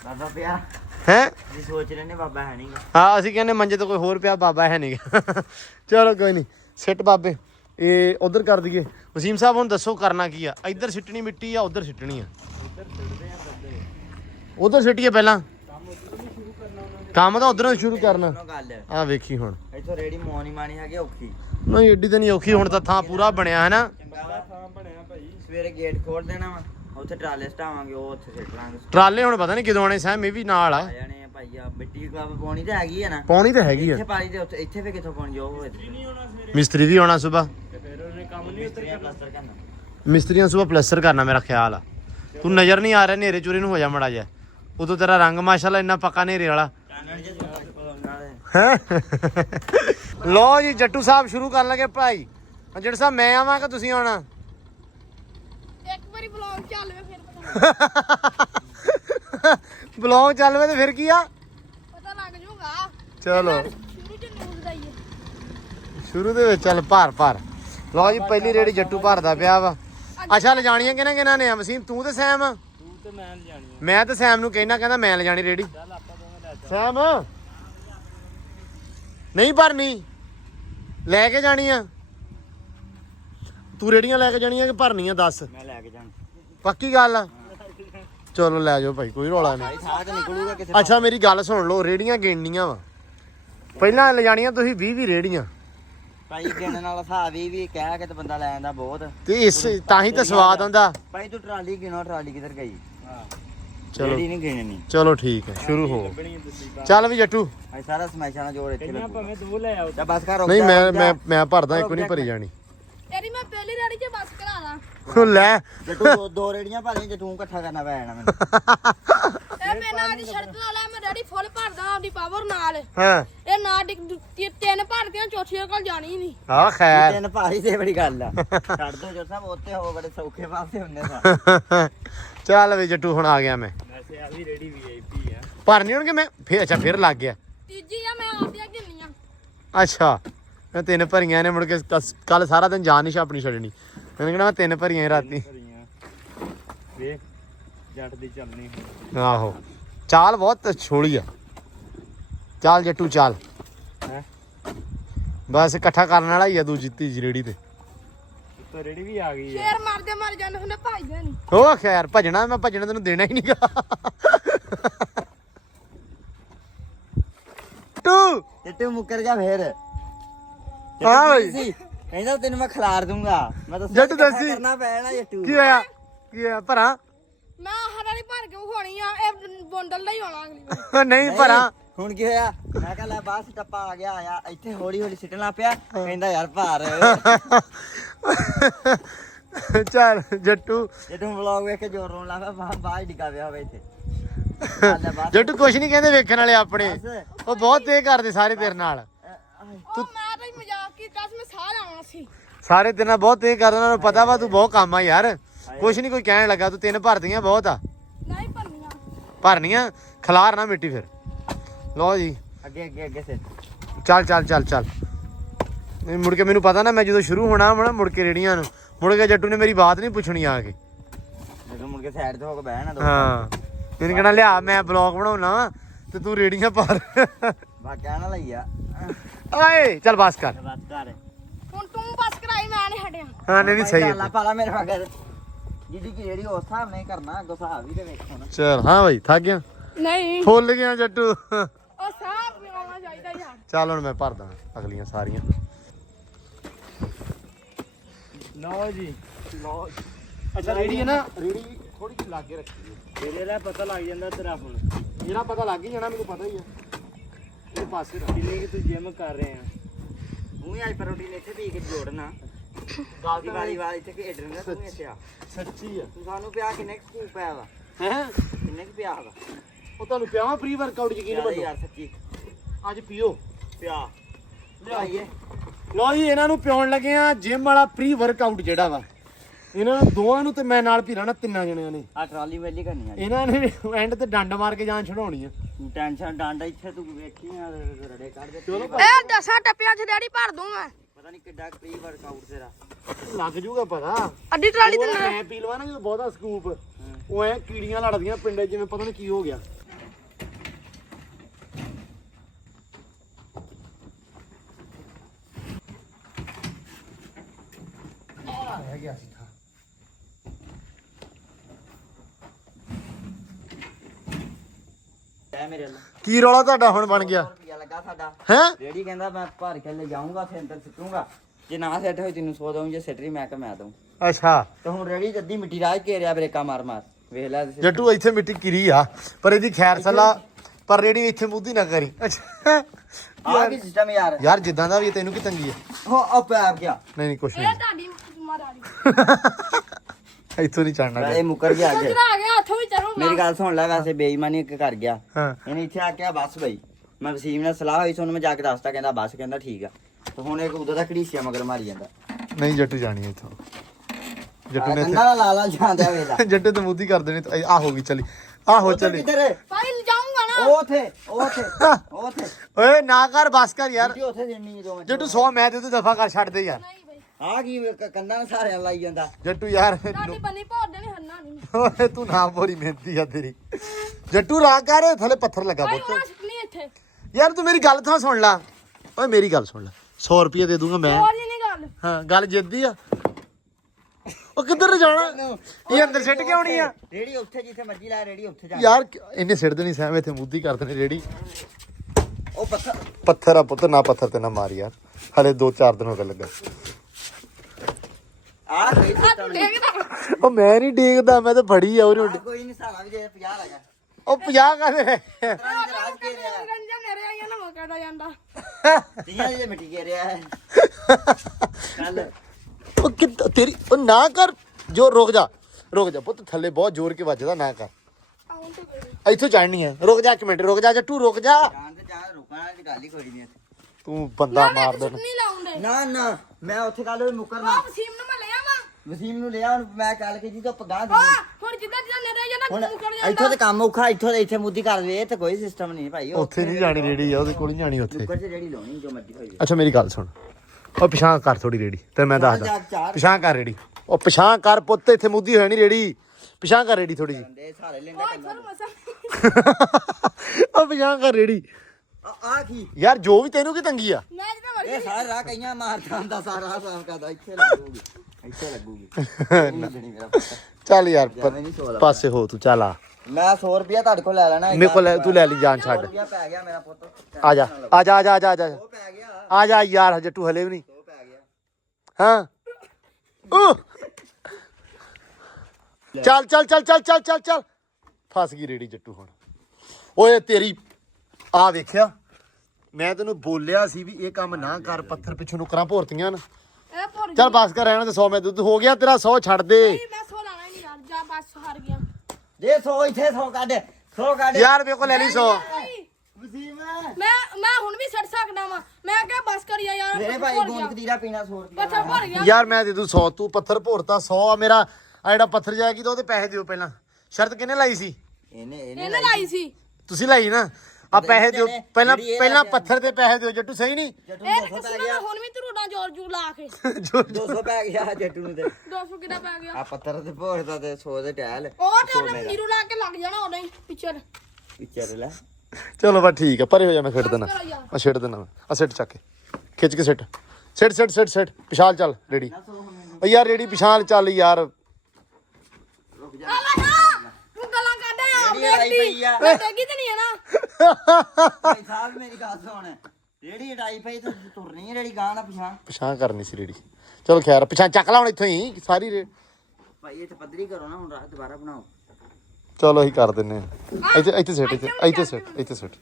ਬਾਬਾ ਪਿਆ ਹੈ ਜੀ ਸੋਚ ਰਹੇ ਨੇ ਬਾਬਾ ਹੈ ਨਹੀਂਗਾ ਹਾਂ ਅਸੀਂ ਕਹਿੰਦੇ ਮੰਜੇ ਤੇ ਕੋਈ ਹੋਰ ਪਿਆ ਬਾਬਾ ਹੈ ਨਹੀਂ ਚਲੋ ਕੋਈ ਨਹੀਂ ਸਿੱਟ ਬਾਬੇ ਇਹ ਉਧਰ ਕਰ ਦਈਏ ਵਸੀਮ ਸਾਹਿਬ ਹੁਣ ਦੱਸੋ ਕਰਨਾ ਕੀ ਆ ਇੱਧਰ ਸਿੱਟਣੀ ਮਿੱਟੀ ਆ ਉਧਰ ਸਿੱਟਣੀ ਆ ਉਧਰ ਸਿੱਟੀਏ ਪਹਿਲਾਂ ਕੰਮ ਤਾਂ ਉਧਰੋਂ ਸ਼ੁਰੂ ਕਰਨਾ ਗੱਲ ਆ ਵੇਖੀ ਹੁਣ ਇੱਥੋਂ ਰੇੜੀ ਮੋਨੀ ਮਾਣੀ ਹੈਗੀ ਔਖੀ ਨਹੀਂ ਏਡੀ ਤਾਂ ਨਹੀਂ ਔਖੀ ਹੁਣ ਤਾਂ ਥਾਂ ਪੂਰਾ ਬਣਿਆ ਹੈ ਨਾ ਥਾਂ ਬਣਿਆ ਭਾਈ ਸਵੇਰੇ ਗੇਟ ਖੋਲ ਦੇਣਾ ਵਾ ਉੱਥੇ ਟਰਾਲੇ ਸਟਾਵਾਂਗੇ ਉਹ ਉੱਥੇ ਸਿੱਟ ਲਾਂਗੇ ਟਰਾਲੇ ਹੁਣ ਪਤਾ ਨਹੀਂ ਕਿਦੋਂ ਆਣੇ ਸਹਿਮ ਇਹ ਵੀ ਨਾਲ ਆ ਆ ਜਾਣੇ ਆ ਭਾਈ ਆ ਮਿੱਟੀ ਪਾਉਣੀ ਤਾਂ ਹੈਗੀ ਆ ਨਾ ਪਾਉਣੀ ਤਾਂ ਹੈਗੀ ਆ ਇੱਥੇ ਪਾਣੀ ਤੇ ਉੱਥੇ ਇੱਥੇ ਵੀ ਕਿੱਥੋਂ ਪਾਉਣੀ ਜੋ ਹੋਵੇ ਮਿਸਤਰੀ ਵੀ ਆਉਣਾ ਸਵੇਰ ਤੇ ਫਿਰ ਉਹਨੇ ਕੰਮ ਨਹੀਂ ਉੱਤਰ ਪਲਾਸਟਰ ਕਰਨਾ ਮਿਸਤਰੀਆਂ ਸਵੇਰ ਪਲਸਤਰ ਕਰਨਾ ਮੇਰਾ ਖਿਆਲ ਆ ਤੂੰ ਨਜ਼ਰ ਨਹੀਂ ਆ ਰਿਹਾ ਨੇਰੇ ਚੋਰੀ ਨੂੰ ਹੋ ਜਾ ਮੜਾ ਜਾ ਉਦੋਂ ਤੇਰਾ ਰੰਗ ਮਾਸ਼ਾਅੱਲਾ ਇੰਨਾ ਪੱਕਾ ਨੇਰੇ ਵਾਲਾ ਲੋ ਜੀ ਜੱਟੂ ਸਾਹਿਬ ਸ਼ੁਰੂ ਕਰਨ ਲੱਗੇ ਭਾਈ ਜੱਟੂ ਸਾਹਿਬ ਮੈਂ ਆਵਾਂਗਾ ਤੁਸੀਂ ਆਉਣਾ ਇੱਕ ਵਾਰੀ ਬਲੌਗ ਚੱਲਵੇ ਫਿਰ ਪਤਾ ਬਲੌਗ ਚੱਲ ਵੇ ਤੇ ਫਿਰ ਕੀ ਆ ਪਤਾ ਲੱਗ ਜਾਊਗਾ ਚਲੋ ਸ਼ੁਰੂ ਚ ਨਿਊਜ਼ ਦਾ ਹੀ ਹੈ ਸ਼ੁਰੂ ਦੇ ਵਿੱਚ ਚੱਲ ਭਰ ਲਓ ਜੀ ਪਹਿਲੀ ਰੇੜੀ ਜੱਟੂ ਭਰਦਾ ਪਿਆ ਵਾ ਅੱਛਾ ਲਿਜਾਣੀਆਂ ਕਿਹਨਾਂ ਨੇ ਆ ਵਸੀਮ ਤੂੰ ਤੇ ਸੈਮ ਤੂੰ ਤੇ ਮੈਂ ਜਾਣੀ ਆ ਮੈਂ ਤੇ ਸੈਮ ਨੂੰ ਕਹਿੰਦਾ ਮੈਂ ਲਿਜਾਣੀ ਰੇੜੀ ਚੱਲ ਆਪਾਂ ਦੋਵੇਂ ਲੈ ਸੈਮ ਨਹੀਂ ਭਰਨੀ ਲੈ ਕੇ ਜਾਣੀ ਆ ਤੂੰ ਰੇੜੀਆਂ ਲੈ ਕੇ ਜਾਣੀਆਂ ਕਿ ਭਰਨੀਆਂ ਦੱਸ ਮੈਂ ਲੈ ਕੇ ਜਾਣਾ ਪੱਕੀ ਗੱਲ ਆ ਚਲੋ ਲੈ ਜਾਓ ਭਾਈ ਕੋਈ ਰੌਲਾ ਨਹੀਂ ਥਾਂ ਤੇ ਨਿਕਲੂਗਾ ਕਿੱਥੇ ਅੱਛਾ ਮੇਰੀ ਗੱਲ ਸੁਣ ਲਓ ਰੇੜੀਆਂ ਗਿਣਨੀਆਂ ਵਾ ਪਹਿਲਾਂ ਲਿਜਾਣੀਆਂ ਤੁਸੀਂ 20 ਰੇੜੀਆਂ ਭਾਈ ਗਿਣਨ ਵਾਲਾ ਹਿਸਾਬ ਇਹ ਵੀ ਕਹਿ ਕੇ ਤੇ ਬੰਦਾ ਲੈ ਜਾਂਦਾ ਬਹੁਤ ਤੇ ਇਸ ਤਾਂ ਹੀ ਤਾਂ ਸਵਾਦ ਆਉਂਦਾ ਭਾਈ ਤੂੰ ਟਰਾਲੀ ਗਿਣੋ ਟਰਾਲੀ ਕਿੱਧਰ ਗਈ ਚਲੋ ਰੇੜੀ ਨਹੀਂ ਗਿਣਨੀ ਚਲੋ ਠੀਕ ਹੈ ਸ਼ੁਰੂ ਹੋ ਬਣੀ ਦੱਸੀ ਚੱਲ ਵੀ ਜੱਟੂ ਭਾਈ ਸਾਰਾ ਸਮੈਸ਼ਾਂ ਨਾਲ ਜੋੜ ਇੱਥੇ ਕਿੰਨਾ ਲੱਗੂਗਾ ਭਾਵੇਂ 2 ਲੈ ਆਓ ਜਾਂ ਬਸ ਕਰ ਨਹੀਂ ਮੈਂ ਭਰਦਾ ਇੱਕ ਨਹੀਂ ਭਰੀ ਜਾਣੀ ਤੇਰੀ ਮੈਂ ਪਹਿਲੀ ਰੇੜੀ 'ਚ ਬੱਸ ਕਰਾ ਦਾਂ ਲੈ ਜੇ ਤੂੰ ਦੋ ਰੇੜੀਆਂ ਭਾਲੀ ਜੇ ਤੂੰ ਇਕੱਠਾ ਕਰਨਾ ਪੈ ਜਾਣਾ ਮੈਨੂੰ ਇਹ ਮੈਂ ਨਾਲ ਦੀ ਸ਼ਰਤ ਨਾਲ ਆ ਮੈਂ ਰੇੜੀ ਫੁੱਲ ਭਰਦਾ ਆਪਦੀ ਪਾਵਰ ਨਾਲ ਹਾਂ ਇਹ ਨਾ 3 ਭਰਦੀਆਂ ਚੌਥੀ ਕੋਲ ਜਾਣੀ ਨਹੀਂ ਆ ਖੈਰ ਤਿੰਨ ਭਾਰੀ ਤੇ ਬੜੀ ਗੱਲ ਆ ਛੱਡ ਦੋ ਜੋ ਸਭ ਉੱਤੇ ਹੋ ਬੜੇ ਸੌਖੇ ਪਾਸੇ ਹੁੰਦੇ ਸਾ ਚੱਲ ਵੀ ਜੱਟੂ ਹੁਣ ਆ ਗਿਆ ਮੈਂ ਵੈਸੇ ਆ ਵੀ ਰੈਡੀ ਵੀਆਈਪੀ ਆ ਭਰਨੀ ਹੋਣਗੇ ਮੈਂ ਫੇਰ ਅੱਛਾ ਫੇਰ ਲੱਗ ਗਿਆ ਤੀਜੀ ਆ ਮੈਂ ਆਪਦੀਆਂ ਗਿਣਨੀਆਂ ਅੱਛਾ ਮੈਂ 3 ਭਰੀਆਂ ਨੇ ਮੁੜ ਕੇ ਕੱਲ ਸਾਰਾ ਦਿਨ ਜਾਨ ਨਹੀਂ ਛਾਪਣੀ ਛੱਡਣੀ ਮੈਨੂੰ ਕਹਿੰਦਾ ਮੈਂ 3 ਭਰੀਆਂ ਰਾਤੀ ਭਰੀਆਂ ਵੇਖ ਜੱਟ ਦੀ ਚੱਲਣੀ ਹੁਣ ਆਹੋ ਚਾਲ ਬਹੁਤ ਛੋਲੀ ਆ ਚੱਲ ਜੱਟੂ ਚੱਲ ਹੈ ਬਸ ਇਕੱਠਾ ਕਰਨ ਵਾਲਾ ਹੀ ਆ ਦੂਜੀ ਤੀਜੀ ਰੇੜੀ ਤੇ ਤੇ ਰੇੜੀ ਵੀ ਆ ਗਈ ਆ ਸ਼ੇਰ ਮਰਦੇ ਮਰ ਜਾਂਦੇ ਹੁੰਦੇ ਭਜਦੇ ਨਹੀਂ ਉਹ ਖੈਰ ਭਜਣਾ ਮੈਂ ਭਜਣਾ ਤੈਨੂੰ ਦੇਣਾ ਹੀ ਨਹੀਂਗਾ ਟੂ ਜੱਟੂ ਮੁੱਕਰ ਗਿਆ ਫੇਰ ਹਾਂ ਬਈ। ਕਹਿੰਦਾ ਤੈਨੂੰ ਮੈਂ ਖਿਲਾਰ ਦੂੰਗਾ ਮੈਂ ਤਾਂ ਜੱਟੂ ਦੱਸੀ। ਕਰਨਾ ਪੈਣਾ ਜੱਟੂ ਕੀ ਹੋਇਆ ਭਰਾ ਮੈਂ ਹਰ ਵਾਲੀ ਭਰ ਕੇ ਹੋਣੀ ਆ ਇਹ ਬੋਂਡਲ ਦਾ ਹੀ ਹੋਣਾ ਅਗਲੀ ਵਾਰ ਨਹੀਂ ਭਰਾ ਹੁਣ ਕੀ ਹੋਇਆ ਮੈਂ ਕਿਹਾ ਲੈ ਬਾਸ ਟੱਪਾ ਆ ਗਿਆ ਆ ਇੱਥੇ ਹੌਲੀ ਹੌਲੀ ਸਿੱਟਣਾ ਪਿਆ ਕਹਿੰਦਾ ਯਾਰ ਭਾਰ ਚੱਲ ਜੱਟੂ ਜਦੋਂ ਵਲੌਗ ਵੇਖ ਕੇ ਜੋਰ ਰੋਣ ਲੱਗਾ ਬਾਹਰ ਡਿੱਗਾ ਪਿਆ ਹੋਵੇ ਇੱਥੇ ਲੈ ਬਾਸ ਜੱਟੂ ਕੁਛ ਨਹੀਂ ਕਹਿੰਦੇ ਵੇਖਣ ਵਾਲੇ ਆਪਣੇ ਉਹ ਬਹੁਤ ਤੇਜ਼ ਕਰਦੇ ਸਾਰੇ ਤੇਰੇ ਨਾਲ ਉਹ ਮੈਂ ਤਾਂ ਹੀ ਮਜ਼ਾਕ ਕੀਤਾ ਸੀ ਮੈਂ ਸਾਹ ਆਉਣਾ ਸੀ ਸਾਰੇ ਤੇਰੇ ਨਾਲ ਬਹੁਤ ਤੇਜ਼ ਕਰਦੇ ਉਹਨਾਂ ਨੂੰ ਪਤਾ ਵਾ ਤੂੰ ਬਹੁਤ ਕੰਮ ਆ ਯਾਰ ਕੁਛ ਨਹੀਂ ਕੋਈ ਕਹਿਣ ਲੱਗਾ ਤੂੰ 3 ਭਰਦੀਆਂ ਬਹੁਤ ਆ ਨਹੀਂ ਭਰਨੀਆਂ ਭਰਨੀਆਂ ਖਲਾਰ ਨਾ ਮਿੱਟੀ ਫਿਰ ਲਓ ਜੀ ਅੱਗੇ ਅੱਗੇ ਅੱਗੇ ਸੇ ਚੱਲ ਚੱਲ ਚੱਲ ਚੱਲ ਨਹੀਂ ਮੁੜ ਕੇ ਮੈਨੂੰ ਪਤਾ ਨਾ ਮੈਂ ਜਦੋਂ ਸ਼ੁਰੂ ਹੋਣਾ ਮੁੜ ਕੇ ਰੇੜੀਆਂ ਨੂੰ ਮੁੜ ਕੇ ਜੱਟੂ ਨੇ ਮੇਰੀ ਬਾਤ ਨਹੀਂ ਪੁੱਛਣੀ ਆ ਕੇ ਜਦੋਂ ਮੁੜ ਕੇ ਸਾਈਡ ਤੇ ਹੋ ਕੇ ਬਹਿਣਾ ਦੋ ਹਾਂ ਮੈਨੂੰ ਕਹਿਣਾ ਲਿਆ ਮੈਂ ਬਲੌਗ ਬਣਾਉਣਾ ਵਾ ਤੇ ਤੂੰ ਰੇੜੀਆਂ ਪਾਰ ਬਾ ਕਹਿਣਾ ਲਈ ਆ ਓਏ ਚੱਲ ਬਸ ਕਰ ਬਾਤ ਕਰ ਹੁਣ ਤੂੰ ਬਸ ਕਰਾਈ ਮੈਂ ਨਹੀਂ ਹਟਿਆ ਹਾਂ ਨਹੀਂ ਸਹੀ ਅੱਲਾ ਹੈ ਪਾਲਾ ਮੇਰੇ ਮਗਰ ਜਿੱਦੀ ਕੀ ਜਿਹੜੀ ਉਸ ਹਿਸਾਬ ਨਹੀਂ ਕਰਨਾ ਅੱਗੋਂ ਹਿਸਾਬ ਵੀ ਤੇ ਵੇਖੋ ਨਾ ਚਲ ਹਾਂ ਬਾਈ ਥੱਕ ਗਿਆ ਨਹੀਂ ਫੁੱਲ ਗਿਆ ਜੱਟੂ ਉਹ ਸਾਹ ਪੀਣਾ ਚਾਹੀਦਾ ਯਾਰ ਚੱਲ ਹੁਣ ਮੈਂ ਭਰਦਾ ਅਗਲੀਆਂ ਸਾਰੀਆਂ ਲਓ ਜੀ ਅੱਛਾ ਰੇੜੀ ਹੈ ਨਾ ਰੇੜੀ ਥੋੜੀ ਜਿਹੀ ਲਾਗੇ ਰੱਖੀ ਤੇਰੇ ਦਾ ਪਤਾ ਲੱਗ ਜਾਂਦਾ ਤੇਰਾ ਹੁਣ ਜਿਹੜਾ ਪਤਾ ਲੱਗ ਹੀ ਜਾਣਾ ਮੈਨੂੰ ਪਤਾ ਹੀ ਆ ਇਹ ਪਾਸੇ ਰੱਖ ਕਿੰਨੇ ਕਿ ਤੂੰ ਜਿਮ ਕਰ ਰਹੇ ਆ ਤੂੰ ਹੀ ਅੱਜ ਪ੍ਰੋਟੀਨ ਇੱਥੇ ਪੀ ਕੇ ਜੋੜਨਾ ਗੱਲ ਦੀਵਾਲੀ ਵਾਲੀ ਇੱਥੇ ਖੇਡਣਾ ਤੂੰ ਹੀ ਇੱਥੇ ਆ ਸੱਚੀ ਆ ਤੂੰ ਸਾਨੂੰ ਪਿਆ ਕਿੰਨੇ ਕੁ ਸਕੂਪ ਪਿਆ ਵਾ ਹੈ ਕਿੰਨੇ ਕੁ ਪਿਆ ਵਾ ਉਹ ਤੁਹਾਨੂੰ ਪਿਆਵਾਂ ਪ੍ਰੀ ਵਰਕਆਊਟ ਯਕੀਨ ਯਾਰ ਮੰਨੋ ਯਾਰ ਸੱਚੀ ਅੱਜ ਪੀਓ ਪਿਆ ਲਿਆਈਏ ਲਓ ਜੀ ਇਹਨਾਂ ਨੂੰ ਪਿਉਣ ਲੱਗੇ ਆ ਜਿਮ ਵਾਲਾ ਪ੍ਰੀ ਵਰਕਆਊਟ ਜਿਹੜਾ ਵਾ ਇਹਨਾਂ ਨੂੰ ਦੋਵਾਂ ਨੂੰ ਤੇ ਮੈਂ ਨਾਲ ਪੀਣਾ 3 ਜਣਿਆਂ ਨੇ ਆ ਟਰਾਲੀ ਵੇਲੀ ਕਰਨੀ ਆ ਇਹਨਾਂ ਨੇ ਐਂਡ ਤੇ ਡੰਡ ਮਾਰ ਕੇ ਜਾਨ ਛਡਾਉਣੀ ਆ ਤੂੰ ਟੈਨਸ਼ਨ ਡਾਂਡਾ ਇੱਥੇ ਤੂੰ ਵੇਖੀ ਆ ਰੜੇ ਕੱਢ ਦੇ ਚਲੋ ਇਹ 10 ਟੱਪਿਆਂ 'ਚ ਡੈਡੀ ਭਰ ਦੂੰ ਮੈਂ ਪਤਾ ਨਹੀਂ ਕਿੱਡਾ ਪ੍ਰੀ ਵਰਕਆਊਟ ਤੇਰਾ ਲੱਗ ਜੂਗਾ ਪਤਾ ਅੱਡੀ ਟਰਾਲੀ ਉਹ ਤੇ ਨਾ ਮੈਂ ਪੀ ਲਵਾਂ ਨਾ ਜਦੋਂ ਬਹੁਤਾ ਸਕੂਪ ਉਹ ਐ ਕੀੜੀਆਂ ਲੜਦੀਆਂ ਪਿੰਡੇ ਜਿਵੇਂ ਪਤਾ ਨਹੀਂ ਕੀ ਹੋ ਗਿਆ ਆ ਰਹਿ ਗਿਆ ਸੀ ਥਾਂ ਐ ਮੇਰੇ ਵੱਲ ਕੀ ਰੌਲਾ ਤੁਹਾਡਾ ਹੁਣ ਬਣ ਗਿਆ ਰੁਪਿਆ ਲੱਗਾ ਸਾਡਾ ਹੈ ਰੇੜੀ ਕਹਿੰਦਾ ਮੈਂ ਭਰ ਕੇ ਲੈ ਜਾਊਂਗਾ ਫਿਰ ਅੰਦਰ ਸਿੱਟੂਗਾ ਜੇ ਨਾ ਸੈੱਟ ਹੋਈ ਤੈਨੂੰ ਸੋ ਦਊਂ ਜੇ ਸੈੱਟ ਰਹੀ ਮੈਂ ਦਊਂ ਅੱਛਾ ਤੇ ਹੁਣ ਰੇੜੀ ਜੱਦੀ ਮਿੱਟੀ ਰਾਜ ਘੇਰਿਆ ਬ੍ਰੇਕਾਂ ਮਾਰ ਮਾਰ ਵੇਖ ਲੈ ਤੇ ਜੱਟੂ ਇੱਥੇ ਮਿੱਟੀ ਕਿਰੀ ਆ ਪਰ ਇਹਦੀ ਖੈਰ ਸਲਾ ਪਰ ਰੇੜੀ ਇੱਥੇ ਮੂਧੀ ਨਾ ਕਰੀ ਅੱਛਾ ਆ ਕੀ ਸਿਸਟਮ ਯਾਰ ਯਾਰ ਜਿੱਦਾਂ ਦਾ ਵੀ ਹੈ, ਤੈਨੂੰ ਕੀ ਤੰਗੀ ਹੈ ਉਹ ਪੈਪ ਗਿਆ ਨਹੀਂ ਨਹੀਂ ਕੁਛ ਇਹ ਨਹੀਂ ਤੁਹਾਡੀ ਮਾਰਾਲੀ ਇੱਥੋਂ ਨਹੀਂ ਚੜਨਾ ਇਹ ਮੁੱਕਰ ਗਿਆ ਅੱਜ ਆ ਗਿਆ ਹੱਥੋਂ ਵੀ ਚੜੂਗਾ ਮੇਰੀ ਗੱਲ ਸੁਣ ਲੈ ਵੈਸੇ ਬੇਈਮਾਨੀ ਇੱਕ ਕਰ ਗਿਆ ਹਾਂ ਇਹਨੇ ਇੱਥੇ ਆ ਕੇ ਬਸ ਬਈ ਮੈਂ ਵਸੀਮ ਨਾਲ ਸਲਾਹ ਹੋਈ ਤੁਹਾਨੂੰ ਮੈਂ ਜਾ ਕੇ ਦੱਸਤਾ ਕਹਿੰਦਾ ਬਸ ਕਹਿੰਦਾ ਠੀਕ ਆ ਤੇ ਹੁਣ ਇੱਕ ਉਦੋਂ ਦਾ ਘੜੀਸਿਆ ਮਗਰ ਮਾਰੀ ਜਾਂਦਾ ਨਹੀਂ ਜੱਟੂ ਜਾਣੀ ਇੱਥੋਂ ਜੱਟੂ ਨੇ ਕੰਦਾ ਲਾ ਲਾ ਜਾਂਦਾ ਵੇਲਾ ਜੱਟੂ ਤੇ ਮੂਧੀ ਕਰ ਦੇਣੀ ਆ ਹੋ ਗਈ ਚਲੀ ਆ ਹੋ ਚਲੀ ਕਿੱਧਰ ਭਾਈ ਲਿਜਾਊਂਗਾ ਨਾ ਉਹ ਉਥੇ ਓਏ ਨਾ ਕਰ ਬਸ ਕਰ ਯਾਰ ਉਥੇ ਦੇਣੀ ਦੋ ਮਿੰਟ ਜੱਟੂ 100 ਮੈਂ ਤੇ ਤੂੰ ਦਫਾ ਕਰ ਛੱਡ ਦੇ ਯਾਰ ਨਹੀਂ ਬਈ ਆ ਕੀ ਕੰਦਾ ਨਾਲ ਸਾਰਿਆਂ ਲਾਈ ਜਾਂਦਾ ਜੱਟੂ ਯਾਰ ਤੁਹਾਡੀ ਬੰਨੀ ਭੋਰ ਦੇਣੀ ਹੰਨਾ ਨਹੀਂ ਓਏ ਤੂੰ ਨਾ ਬੋਰੀ ਮਿਹਨਤੀ ਆ ਤੇਰੀ ਜੱਟੂ ਰਾਗ ਕਰ ਥੱਲੇ ਪੱਥਰ ਲੱਗਾ ਭਾਈ ਪੁੱਤ ਉਹਨਾਂ ਸਿੱਟਣੀ ਇੱਥੇ ਯਾਰ ਤੂੰ ਮੇਰੀ ਗੱਲ ਤਾਂ ਸੁਣ ਲੈ ਓਏ ਮੇਰੀ ਗੱਲ ਸੁਣ ਲੈ 100 ਰੁਪਏ ਦੇ ਦੂੰਗਾ ਮੈਂ ਹੋਰ ਨਹੀਂ ਗੱਲ ਹਾਂ ਗੱਲ ਜਿੱਦੀ ਆ ਉਹ ਕਿੱਧਰ ਜਾਣਾ ਇਹ ਅੰਦਰ ਸਿੱਟ ਕੇ ਆਉਣੀ ਆ ਰੇੜੀ ਉੱਥੇ ਜਿੱਥੇ ਮਰਜੀ ਲਾ ਰੇੜੀ ਉੱਥੇ ਜਾ ਯਾਰ ਇਹਨੇ ਸਿੱਟ ਦੇਣੀ ਸਹਿਮ ਇੱਥੇ ਮੂਧੀ ਕਰ ਦੇਣੀ ਰੇੜੀ ਉਹ ਪੱਥਰ ਪੱਥਰ ਆ ਪੁੱਤ ਨਾ ਪੱਥਰ ਤੇ ਨਾ ਮਾਰ ਯਾਰ ਹਲੇ 2-4 ਦਿਨ ਹੋ ਗਏ ਲੱਗਾ ਆ ਕੋਈ ਸਿਸਟਮ ਨਹੀਂ ਦੇਖਦਾ ਉਹ ਮੈਂ ਨਹੀਂ ਡੇਗਦਾ ਮੈਂ ਤਾਂ ਫੜੀ ਆ ਉਹ ਕੋਈ ਨਹੀਂ ਸਾਲਾ ਵੀ ਜੇ 50 ਲੱਗਾ ਉਹ 50 ਕਾਦੇ ਰਾਜ ਕੇ ਰਿਹਾ ਰੰਜਨ ਨੇੜੇ ਆਈਆਂ ਨਾ ਮੌਕਾ ਦਾ ਜਾਂਦਾ ਤੀਆਂ ਜੇ ਮਿੱਟੀ ਕੇ ਰਿਹਾ ਹੈ ਕੱਲ ਉਹ ਤੇਰੀ ਉਹ ਨਾ ਕਰ ਜੋ ਰੁਕ ਜਾ ਪੁੱਤ ਥੱਲੇ ਬਹੁਤ ਜ਼ੋਰ ਕੇ ਵੱਜਦਾ ਨਾ ਕਰ ਆਉਂ ਤੇ ਕੋਈ ਇੱਥੋਂ ਚੜਨੀ ਹੈ ਰੁਕ ਜਾ 1 ਮਿੰਟ ਰੁਕ ਜਾ ਜੱਟੂ ਰੁਕ ਜਾ ਜਾਣ ਤੇ ਜਾਣ ਰੁਕਣਾ ਦੀ ਗੱਲ ਹੀ ਕੋਈ ਨਹੀਂ ਤੂੰ ਬੰਦਾ ਮਾਰ ਦੇ ਨਹੀਂ ਲਾਉਂਦੇ ਨਾ ਨਾ ਮੈਂ ਉੱਥੇ ਗੱਲ ਹੋਈ ਮੁੱਕਰਨਾ ਵਸੀਮ ਨੂੰ ਮੈਂ ਲਿਆ ਵਾ ਵਸੀਮ ਨੂੰ ਲਿਆ ਹੁਣ ਮੈਂ ਕੱਲ ਕੇ ਜੀ ਤੋਂ ਪਗਾਹ ਦੇ ਹੁਣ ਜਿੱਦਾਂ ਜਿੱਦਾਂ ਨੇੜੇ ਜਾਣਾ ਹੁਣ ਤੂੰ ਕਰ ਇੱਥੋਂ ਤੇ ਕੰਮ ਔਖਾ ਇੱਥੋਂ ਤੇ ਇੱਥੇ ਮੁੱਦੀ ਕਰ ਦੇ ਤੇ ਕੋਈ ਸਿਸਟਮ ਨਹੀਂ ਭਾਈ ਉੱਥੇ ਨਹੀਂ ਜਾਣੀ ਰੇੜੀ ਆ ਉਹਦੇ ਕੋਲ ਨਹੀਂ ਜਾਣੀ ਉੱਥੇ ਨੁੱਕਰ 'ਚ ਜਿਹੜੀ ਲਾਉਣੀ ਜੋ ਮਰਜ਼ੀ ਹੋਈ ਅੱਛਾ ਮੇਰੀ ਗੱਲ ਸੁਣ ਉਹ ਪਿਛਾਂ ਕਰ ਥੋੜੀ ਰੇੜੀ ਤੇ ਮੈਂ ਦੱਸਦਾ ਚਾਰ ਪਿਛਾਂ ਕਰ ਰੇੜੀ ਉਹ ਪਿਛਾਂ ਕਰ ਪੁੱਤ ਇੱਥੇ ਮੁੱਦੀ ਹੋਣੀ ਰੇੜੀ ਪਿਛਾਂ ਕਰ ਰੇੜੀ ਥੋੜੀ ਜੀ ਦੇ ਸਾਰੇ ਲੈਂਦੇ ਓਏ ਕੰਨਾਂ ਸਰ ਮਸਾ ਉਹ ਪਿਛਾਂ ਕਰ ਰੇੜੀ ਆ ਕੀ ਯਾਰ ਜੋ ਵੀ ਤੈਨੂੰ ਕੀ ਤੰਗੀ ਆ ਮੈਂ ਜਿੱਦਾਂ ਇਹ ਸਾਰਾ ਕਈਆਂ ਮਾਰਦਾ ਹੁੰਦਾ ਸਾਰਾ ਸਾਫ ਕਰਦਾ ਇੱਥੇ ਲੱਗੂਗੀ ਲੱਗਣੀ ਮੇਰਾ ਪੁੱਤ ਚੱਲ ਯਾਰ ਜਿਵੇਂ ਨਹੀਂ ਸੋਦਾ ਪਾਸੇ ਹੋ ਤੂੰ ਚੱਲ ਆ ਮੈਂ 100 ਰੁਪਿਆ ਤੁਹਾਡੇ ਕੋਲ ਲੈ ਲੈਣਾ ਮੇਰੇ ਕੋਲ ਤੂੰ ਲੈ ਲਈ ਜਾਨ ਛੱਡ ਰੁਪਿਆ ਪੈ ਗਿਆ ਮੇਰਾ ਪੁੱਤ ਆ ਜਾ ਆ ਜਾ ਆ ਜਾ ਆ ਜਾ ਉਹ ਪੈ ਗਿਆ ਆ ਜਾ ਯਾਰ ਜੱਟੂ ਹਲੇ ਵੀ ਨਹੀਂ ਉਹ ਪੈ ਗਿਆ ਹਾਂ ਚੱਲ ਚੱਲ ਚੱਲ ਚੱਲ ਚੱਲ ਚੱਲ ਚੱਲ ਫਸ ਗਈ ਰੇੜੀ ਜੱਟੂ ਹੁਣ ਓਏ ਤੇਰੀ ਆ ਵੇਖਿਆ ਮੈਂ ਤੈਨੂੰ ਬੋਲਿਆ ਸੀ ਵੀ ਇਹ ਕੰਮ ਨਾ ਕਰ ਪੱਥਰ ਪਿੱਛੋਂ ਨੁਕਰਾਂ ਭੋਰਤੀਆਂ ਨਾ ਇਹ ਭੁਰ ਚੱਲ ਬਸ ਕਰ ਰਹਿਣਾ ਤੇ 100 ਮੈਂ ਦੁੱਧ ਹੋ ਗਿਆ ਤੇਰਾ 100 ਛੱਡ ਦੇ ਨਹੀਂ ਮੈਂ ਸੋ ਲਾਣਾ ਨਹੀਂ ਯਾਰ ਜਾ ਬਸ ਹਾਰ ਗਿਆ ਜੇ 100 ਇੱਥੇ 100 ਕੱਢ 100 ਕੱਢ ਯਾਰ ਮੇਰੇ ਕੋਲ ਲੈ ਲਈ 100 ਵਸੀਮ ਮੈਂ ਹੁਣ ਵੀ ਛੱਡ ਸਕਦਾ ਵਾਂ ਮੈਂ ਕਿਹਾ ਬਸ ਕਰੀਆ ਯਾਰ ਮੇਰੇ ਭਾਈ ਭੁਰ ਗੋਂਦ ਗਿਆ। ਕਤੀਰਾ ਪੀਣਾ 100 ਰੁਪਿਆ ਪੱਥਰ ਭਰ ਗਿਆ ਯਾਰ ਮੈਂ ਦੇ ਦੂੰ 100 ਤੂੰ ਪੱਥਰ ਭੋਰਤਾ 100 ਆ ਮੇਰਾ ਆ ਜਿਹੜਾ ਪੱਥਰ ਜਾਏਗੀ ਤਾਂ ਉਹਦੇ ਪੈਸੇ ਦਿਓ ਪਹਿਲਾਂ ਸ਼ਰਤ ਕਿਹਨੇ ਲਾਈ ਸੀ ਇਹਨੇ ਇਹਨੇ ਲਾਈ ਸੀ ਤੁਸੀਂ ਲਾਈ ਨਾ ਆ ਪੈਸੇ ਦਿਓ ਪਹਿਲਾਂ ਜਿਹੜੀ ਇਹ ਪਹਿਲਾਂ ਆ ਪੱਥਰ ਦੇ ਪੈਸੇ ਦਿਓ ਜੱਟੂ ਸਹੀ ਨਹੀਂ ਜੱਟੂ ਇਹ 200 ਪੈ ਕਿਸਨਾ ਗਿਆ ਹੁਣ ਵੀ ਤਰੂੜਾ ਜੋਰ ਜੂ ਲਾ ਕੇ 200 ਪੈ ਗਿਆ ਜੱਟੂ ਨੂੰ ਤੇ 200 ਕਿਦਾ ਪੈ ਗਿਆ ਆ ਪੱਥਰ ਤੇ ਭੋਰਦਾ ਤੇ 100 ਦੇ ਟਹਿਲ ਉਹ ਤੇ ਉਹਨੇ ਨੀਰੂ ਲਾ ਕੇ ਲੱਗ ਜਾਣਾ ਉਦੋਂ ਹੀ ਪਿੱਛੇ ਪਿੱਛੇ ਲੈ ਚਲੋ ਬਸ ਠੀਕ ਆ ਪਰੇ ਹੋ ਜਾ ਮੈਂ ਛੱਡ ਦੇਣਾ ਕਰੋ ਯਾਰ ਆ ਛੱਡ ਦੇਣਾ ਆ ਸਿੱਟ ਚੱਕ ਕੇ ਖਿੱਚ ਕੇ ਸਿੱਟ ਸਿੱਟ ਸਿੱਟ ਸਿੱਟ ਸਿੱਟ ਪਿਛਾਲ ਚੱਲ ਰੇੜੀ ਓ ਯਾਰ ਰੇੜੀ ਪਿਛਾਲ ਚੱਲ ਯਾਰ ਤੂੰ ਗੱਲਾਂ ਕਰਦਾ ਆ ਜਿਹੜੀ ਲੜਾਈ ਪਈ ਆ। ਦੇਖੀ ਤੇ ਨਹੀਂ ਹੈ ਨਾ ਭਾਈ ਸਾਹਿਬ ਮੇਰੀ ਗੱਲ ਸੁਣ ਜਿਹੜੀ ਅੜਾਈ ਪਈ ਤੂੰ ਤੁਰਨੀ ਹੈ ਜਿਹੜੀ ਗਾਂ ਦਾ ਪਛਾਣ ਪਿਛਾਂ ਕਰਨੀ ਸੀ ਰੇੜੀ ਚਲੋ ਖੈਰ ਪਿਛਾਂ ਚੱਕ ਲਾ ਹੁਣ ਇੱਥੋਂ ਹੀ ਸਾਰੀ ਭਾਈ ਇੱਥੇ ਪੱਧਰੀ ਕਰੋ ਨਾ ਹੁਣ ਰਾਹ ਦੁਬਾਰਾ ਬਣਾਓ ਚਲੋ ਅਸੀਂ ਕਰ ਦਿੰਨੇ ਆ ਇੱਥੇ ਇੱਥੇ ਸਿੱਟ ਇੱਥੇ ਸਿੱਟ ਇੱਥੇ ਸਿੱਟ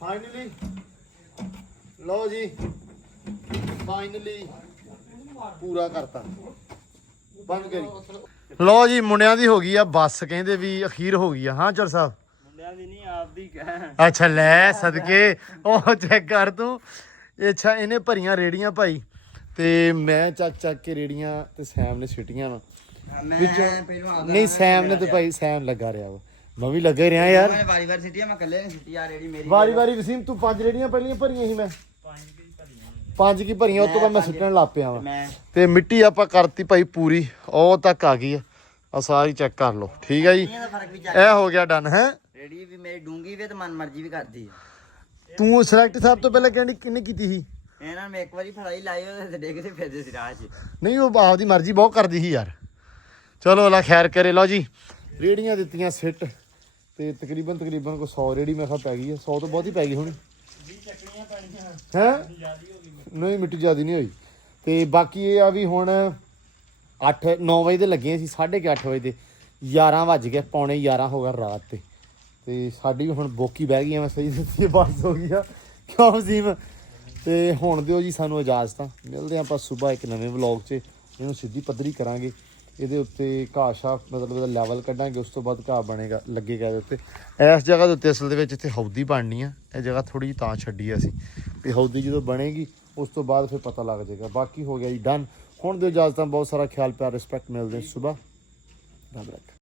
ਫਾਈਨਲੀ ਲਓ ਜੀ ਫਾਈਨਲੀ ਪੂਰਾ ਕਰਤਾ ਬੰਦ ਕਰੀ ਲਓ ਜੀ ਮੁੰਡਿਆਂ ਦੀ ਹੋ ਗਈ ਆ ਬੱਸ ਕਹਿੰਦੇ ਵੀ ਅਖੀਰ ਹੋ ਗਈ ਆ ਹਾਂ ਚਰ ਸਾਹਿਬ ਮੁੰਡਿਆਂ ਦੀ ਨਹੀਂ ਆਪਦੀ ਕਹਿ ਅੱਛਾ ਲੈ ਸਦਕੇ ਉਹ ਚੈੱਕ ਕਰ ਤੂੰ ਅੱਛਾ ਇਹਨੇ ਭਰੀਆਂ ਰੇੜੀਆਂ ਭਾਈ ਤੇ ਮੈਂ ਚੱਕ ਚੱਕ ਕੇ ਰੇੜੀਆਂ ਤੇ ਸੈਮ ਨੇ ਸਿੱਟੀਆਂ ਵਾ ਮੈਂ ਪਹਿਲਾਂ ਆਉਂਦਾ ਨਹੀਂ ਸੈਮ ਨੇ ਤੇ ਭਾਈ ਸੈਮ ਲੱਗਾ ਰਿਹਾ ਵਾ ਮੈਂ ਵੀ ਲੱਗਾ ਹੀ ਰਿਹਾ ਯਾਰ ਮੈਂ ਵਾਰੀ ਵਾਰੀ ਸਿੱਟੀ ਮੈਂ ਇਕੱਲੇ ਨੇ ਸਿੱਟੀ ਆ ਰੇੜੀ ਮੇਰੀ ਵਾਰੀ ਵਾਰੀ ਵਸੀਮ ਤੂੰ 5 ਰੇੜੀਆਂ ਪਹਿਲੀਆਂ ਭਰੀਆਂ ਸੀ ਮੈਂ 5 ਕੀ ਭਰੀਆਂ ਉਸ ਤੋਂ ਬਾਅਦ ਮੈਂ ਸਿੱਟਣ ਲੱਗ ਪਿਆ ਵਾ ਮੈਂ ਤੇ ਮਿੱਟੀ ਆਪਾਂ ਕਰਤੀ ਭਾਈ ਪੂਰੀ ਉਹ ਤੱਕ ਆ ਗਈ ਆ ਸਾਰੀ ਚੈੱਕ ਕਰ ਲਓ ਠੀਕ ਹੈ ਜੀ ਇਹਦਾ ਫਰਕ ਵੀ ਇਹ ਹੋ ਗਿਆ ਡਨ ਹੈ ਰੇੜੀ ਵੀ ਮੇਰੀ ਡੂੰਗੀ ਵੀ ਤੇ ਮਨ ਮਰਜ਼ੀ ਵੀ ਕਰਦੀ ਆ ਤੂੰ ਸਿਲੈਕਟ ਸਭ ਤੋਂ ਪਹਿਲਾਂ ਕਹਿੰਦੀ ਕਿੰਨੇ ਕੀਤੀ ਸੀ ਇਹਨਾਂ ਨੇ ਇੱਕ ਵਾਰੀ ਫੜਾਈ ਲਾਈ ਉਹਦੇ ਤੇ ਡਿੱਗਦੇ ਫਿਰਦੇ ਸੀ ਰਾਹ 'ਚ ਨਹੀਂ ਉਹ ਆਪਦੀ ਮਰਜ਼ੀ ਬਹੁਤ ਕਰਦੀ ਸੀ ਯਾਰ ਚਲੋ ਅੱਲਾ ਖੈਰ ਕਰੇ ਲਓ ਜੀ ਰੇੜੀਆਂ ਦਿੱਤੀਆਂ ਸਿੱਟ ਤੇ ਤਕਰੀਬਨ ਕੋਈ 100 ਰੇੜੀ ਮੈਂ ਕਿਹਾ ਪੈ ਗਈ ਹੈ 100 ਤੋਂ ਬਹੁਤ ਹੀ ਪੈ ਗਈ ਹੋਣੀ 20 ਚੱਕਣੀਆਂ ਪੈਣੀਆਂ ਹੈ ਨਹੀਂ ਮਿੱਟੀ ਜ਼ਿਆਦੀ ਨਹੀਂ ਹੋਈ ਤੇ ਬਾਕੀ ਇਹ ਆ ਵੀ ਹੁਣ 9 ਵਜੇ ਦੇ ਲੱਗੇ ਸੀ 8:30 ਵਜੇ ਦੇ 11 ਵੱਜ ਗਏ ਪੌਣੇ 11 ਹੋ ਗਿਆ ਰਾਤ ਤੇ ਸਾਡੀ ਵੀ ਹੁਣ ਬੋਕੀ ਬਹਿ ਗਈ ਆ ਮੈਂ ਸਹੀ ਦੱਸੀ ਬੱਸ ਹੋ ਗਈ ਆ ਕਿਉਂ ਵਸੀਮ ਤੇ ਹੁਣ ਦਿਓ ਜੀ ਸਾਨੂੰ ਇਜਾਜ਼ਤਾਂ ਮਿਲਦੇ ਆਪਾਂ ਸਵੇਰ ਇੱਕ ਨਵੇਂ ਵਲੌਗ 'ਚ ਇਹਨੂੰ ਸਿੱਧੀ ਪੱਧਰੀ ਕਰਾਂਗੇ ਇਹਦੇ ਉੱਤੇ ਘਾਹ ਸ਼ਾਹ ਮਤਲਬ ਇਹਦਾ ਲੈਵਲ ਕੱਢਾਂਗੇ ਉਸ ਤੋਂ ਬਾਅਦ ਘਾਹ ਬਣੇਗਾ ਲੱਗੇਗਾ ਇਹਦੇ ਉੱਤੇ ਇਸ ਜਗ੍ਹਾ ਦੇ ਉੱਤੇ ਅਸਲ ਦੇ ਵਿੱਚ ਇੱਥੇ ਹੌਦੀ ਬਣਨੀ ਆ ਇਹ ਜਗ੍ਹਾ ਥੋੜੀ ਜਿਹੀ ਤਾਂ ਛੱਡੀ ਆ ਅਸੀਂ ਵੀ ਹੌਦੀ ਜਦੋਂ ਬਣੇਗੀ ਉਸ ਤੋਂ ਬਾਅਦ ਫਿਰ ਪਤਾ ਲੱਗ ਜਾਏਗਾ ਬਾਕੀ ਹੋ ਗਿਆ ਜੀ ਡਨ ਹੁਣ ਦਿਓ ਇਜਾਜ਼ਤਾਂ ਬਹੁਤ ਸਾਰਾ ਖਿਆਲ ਪਿਆਰ ਰਿਸਪੈਕਟ ਮਿਲਦੇ ਸਵੇਰ ਰੱਬ ਰੱਖ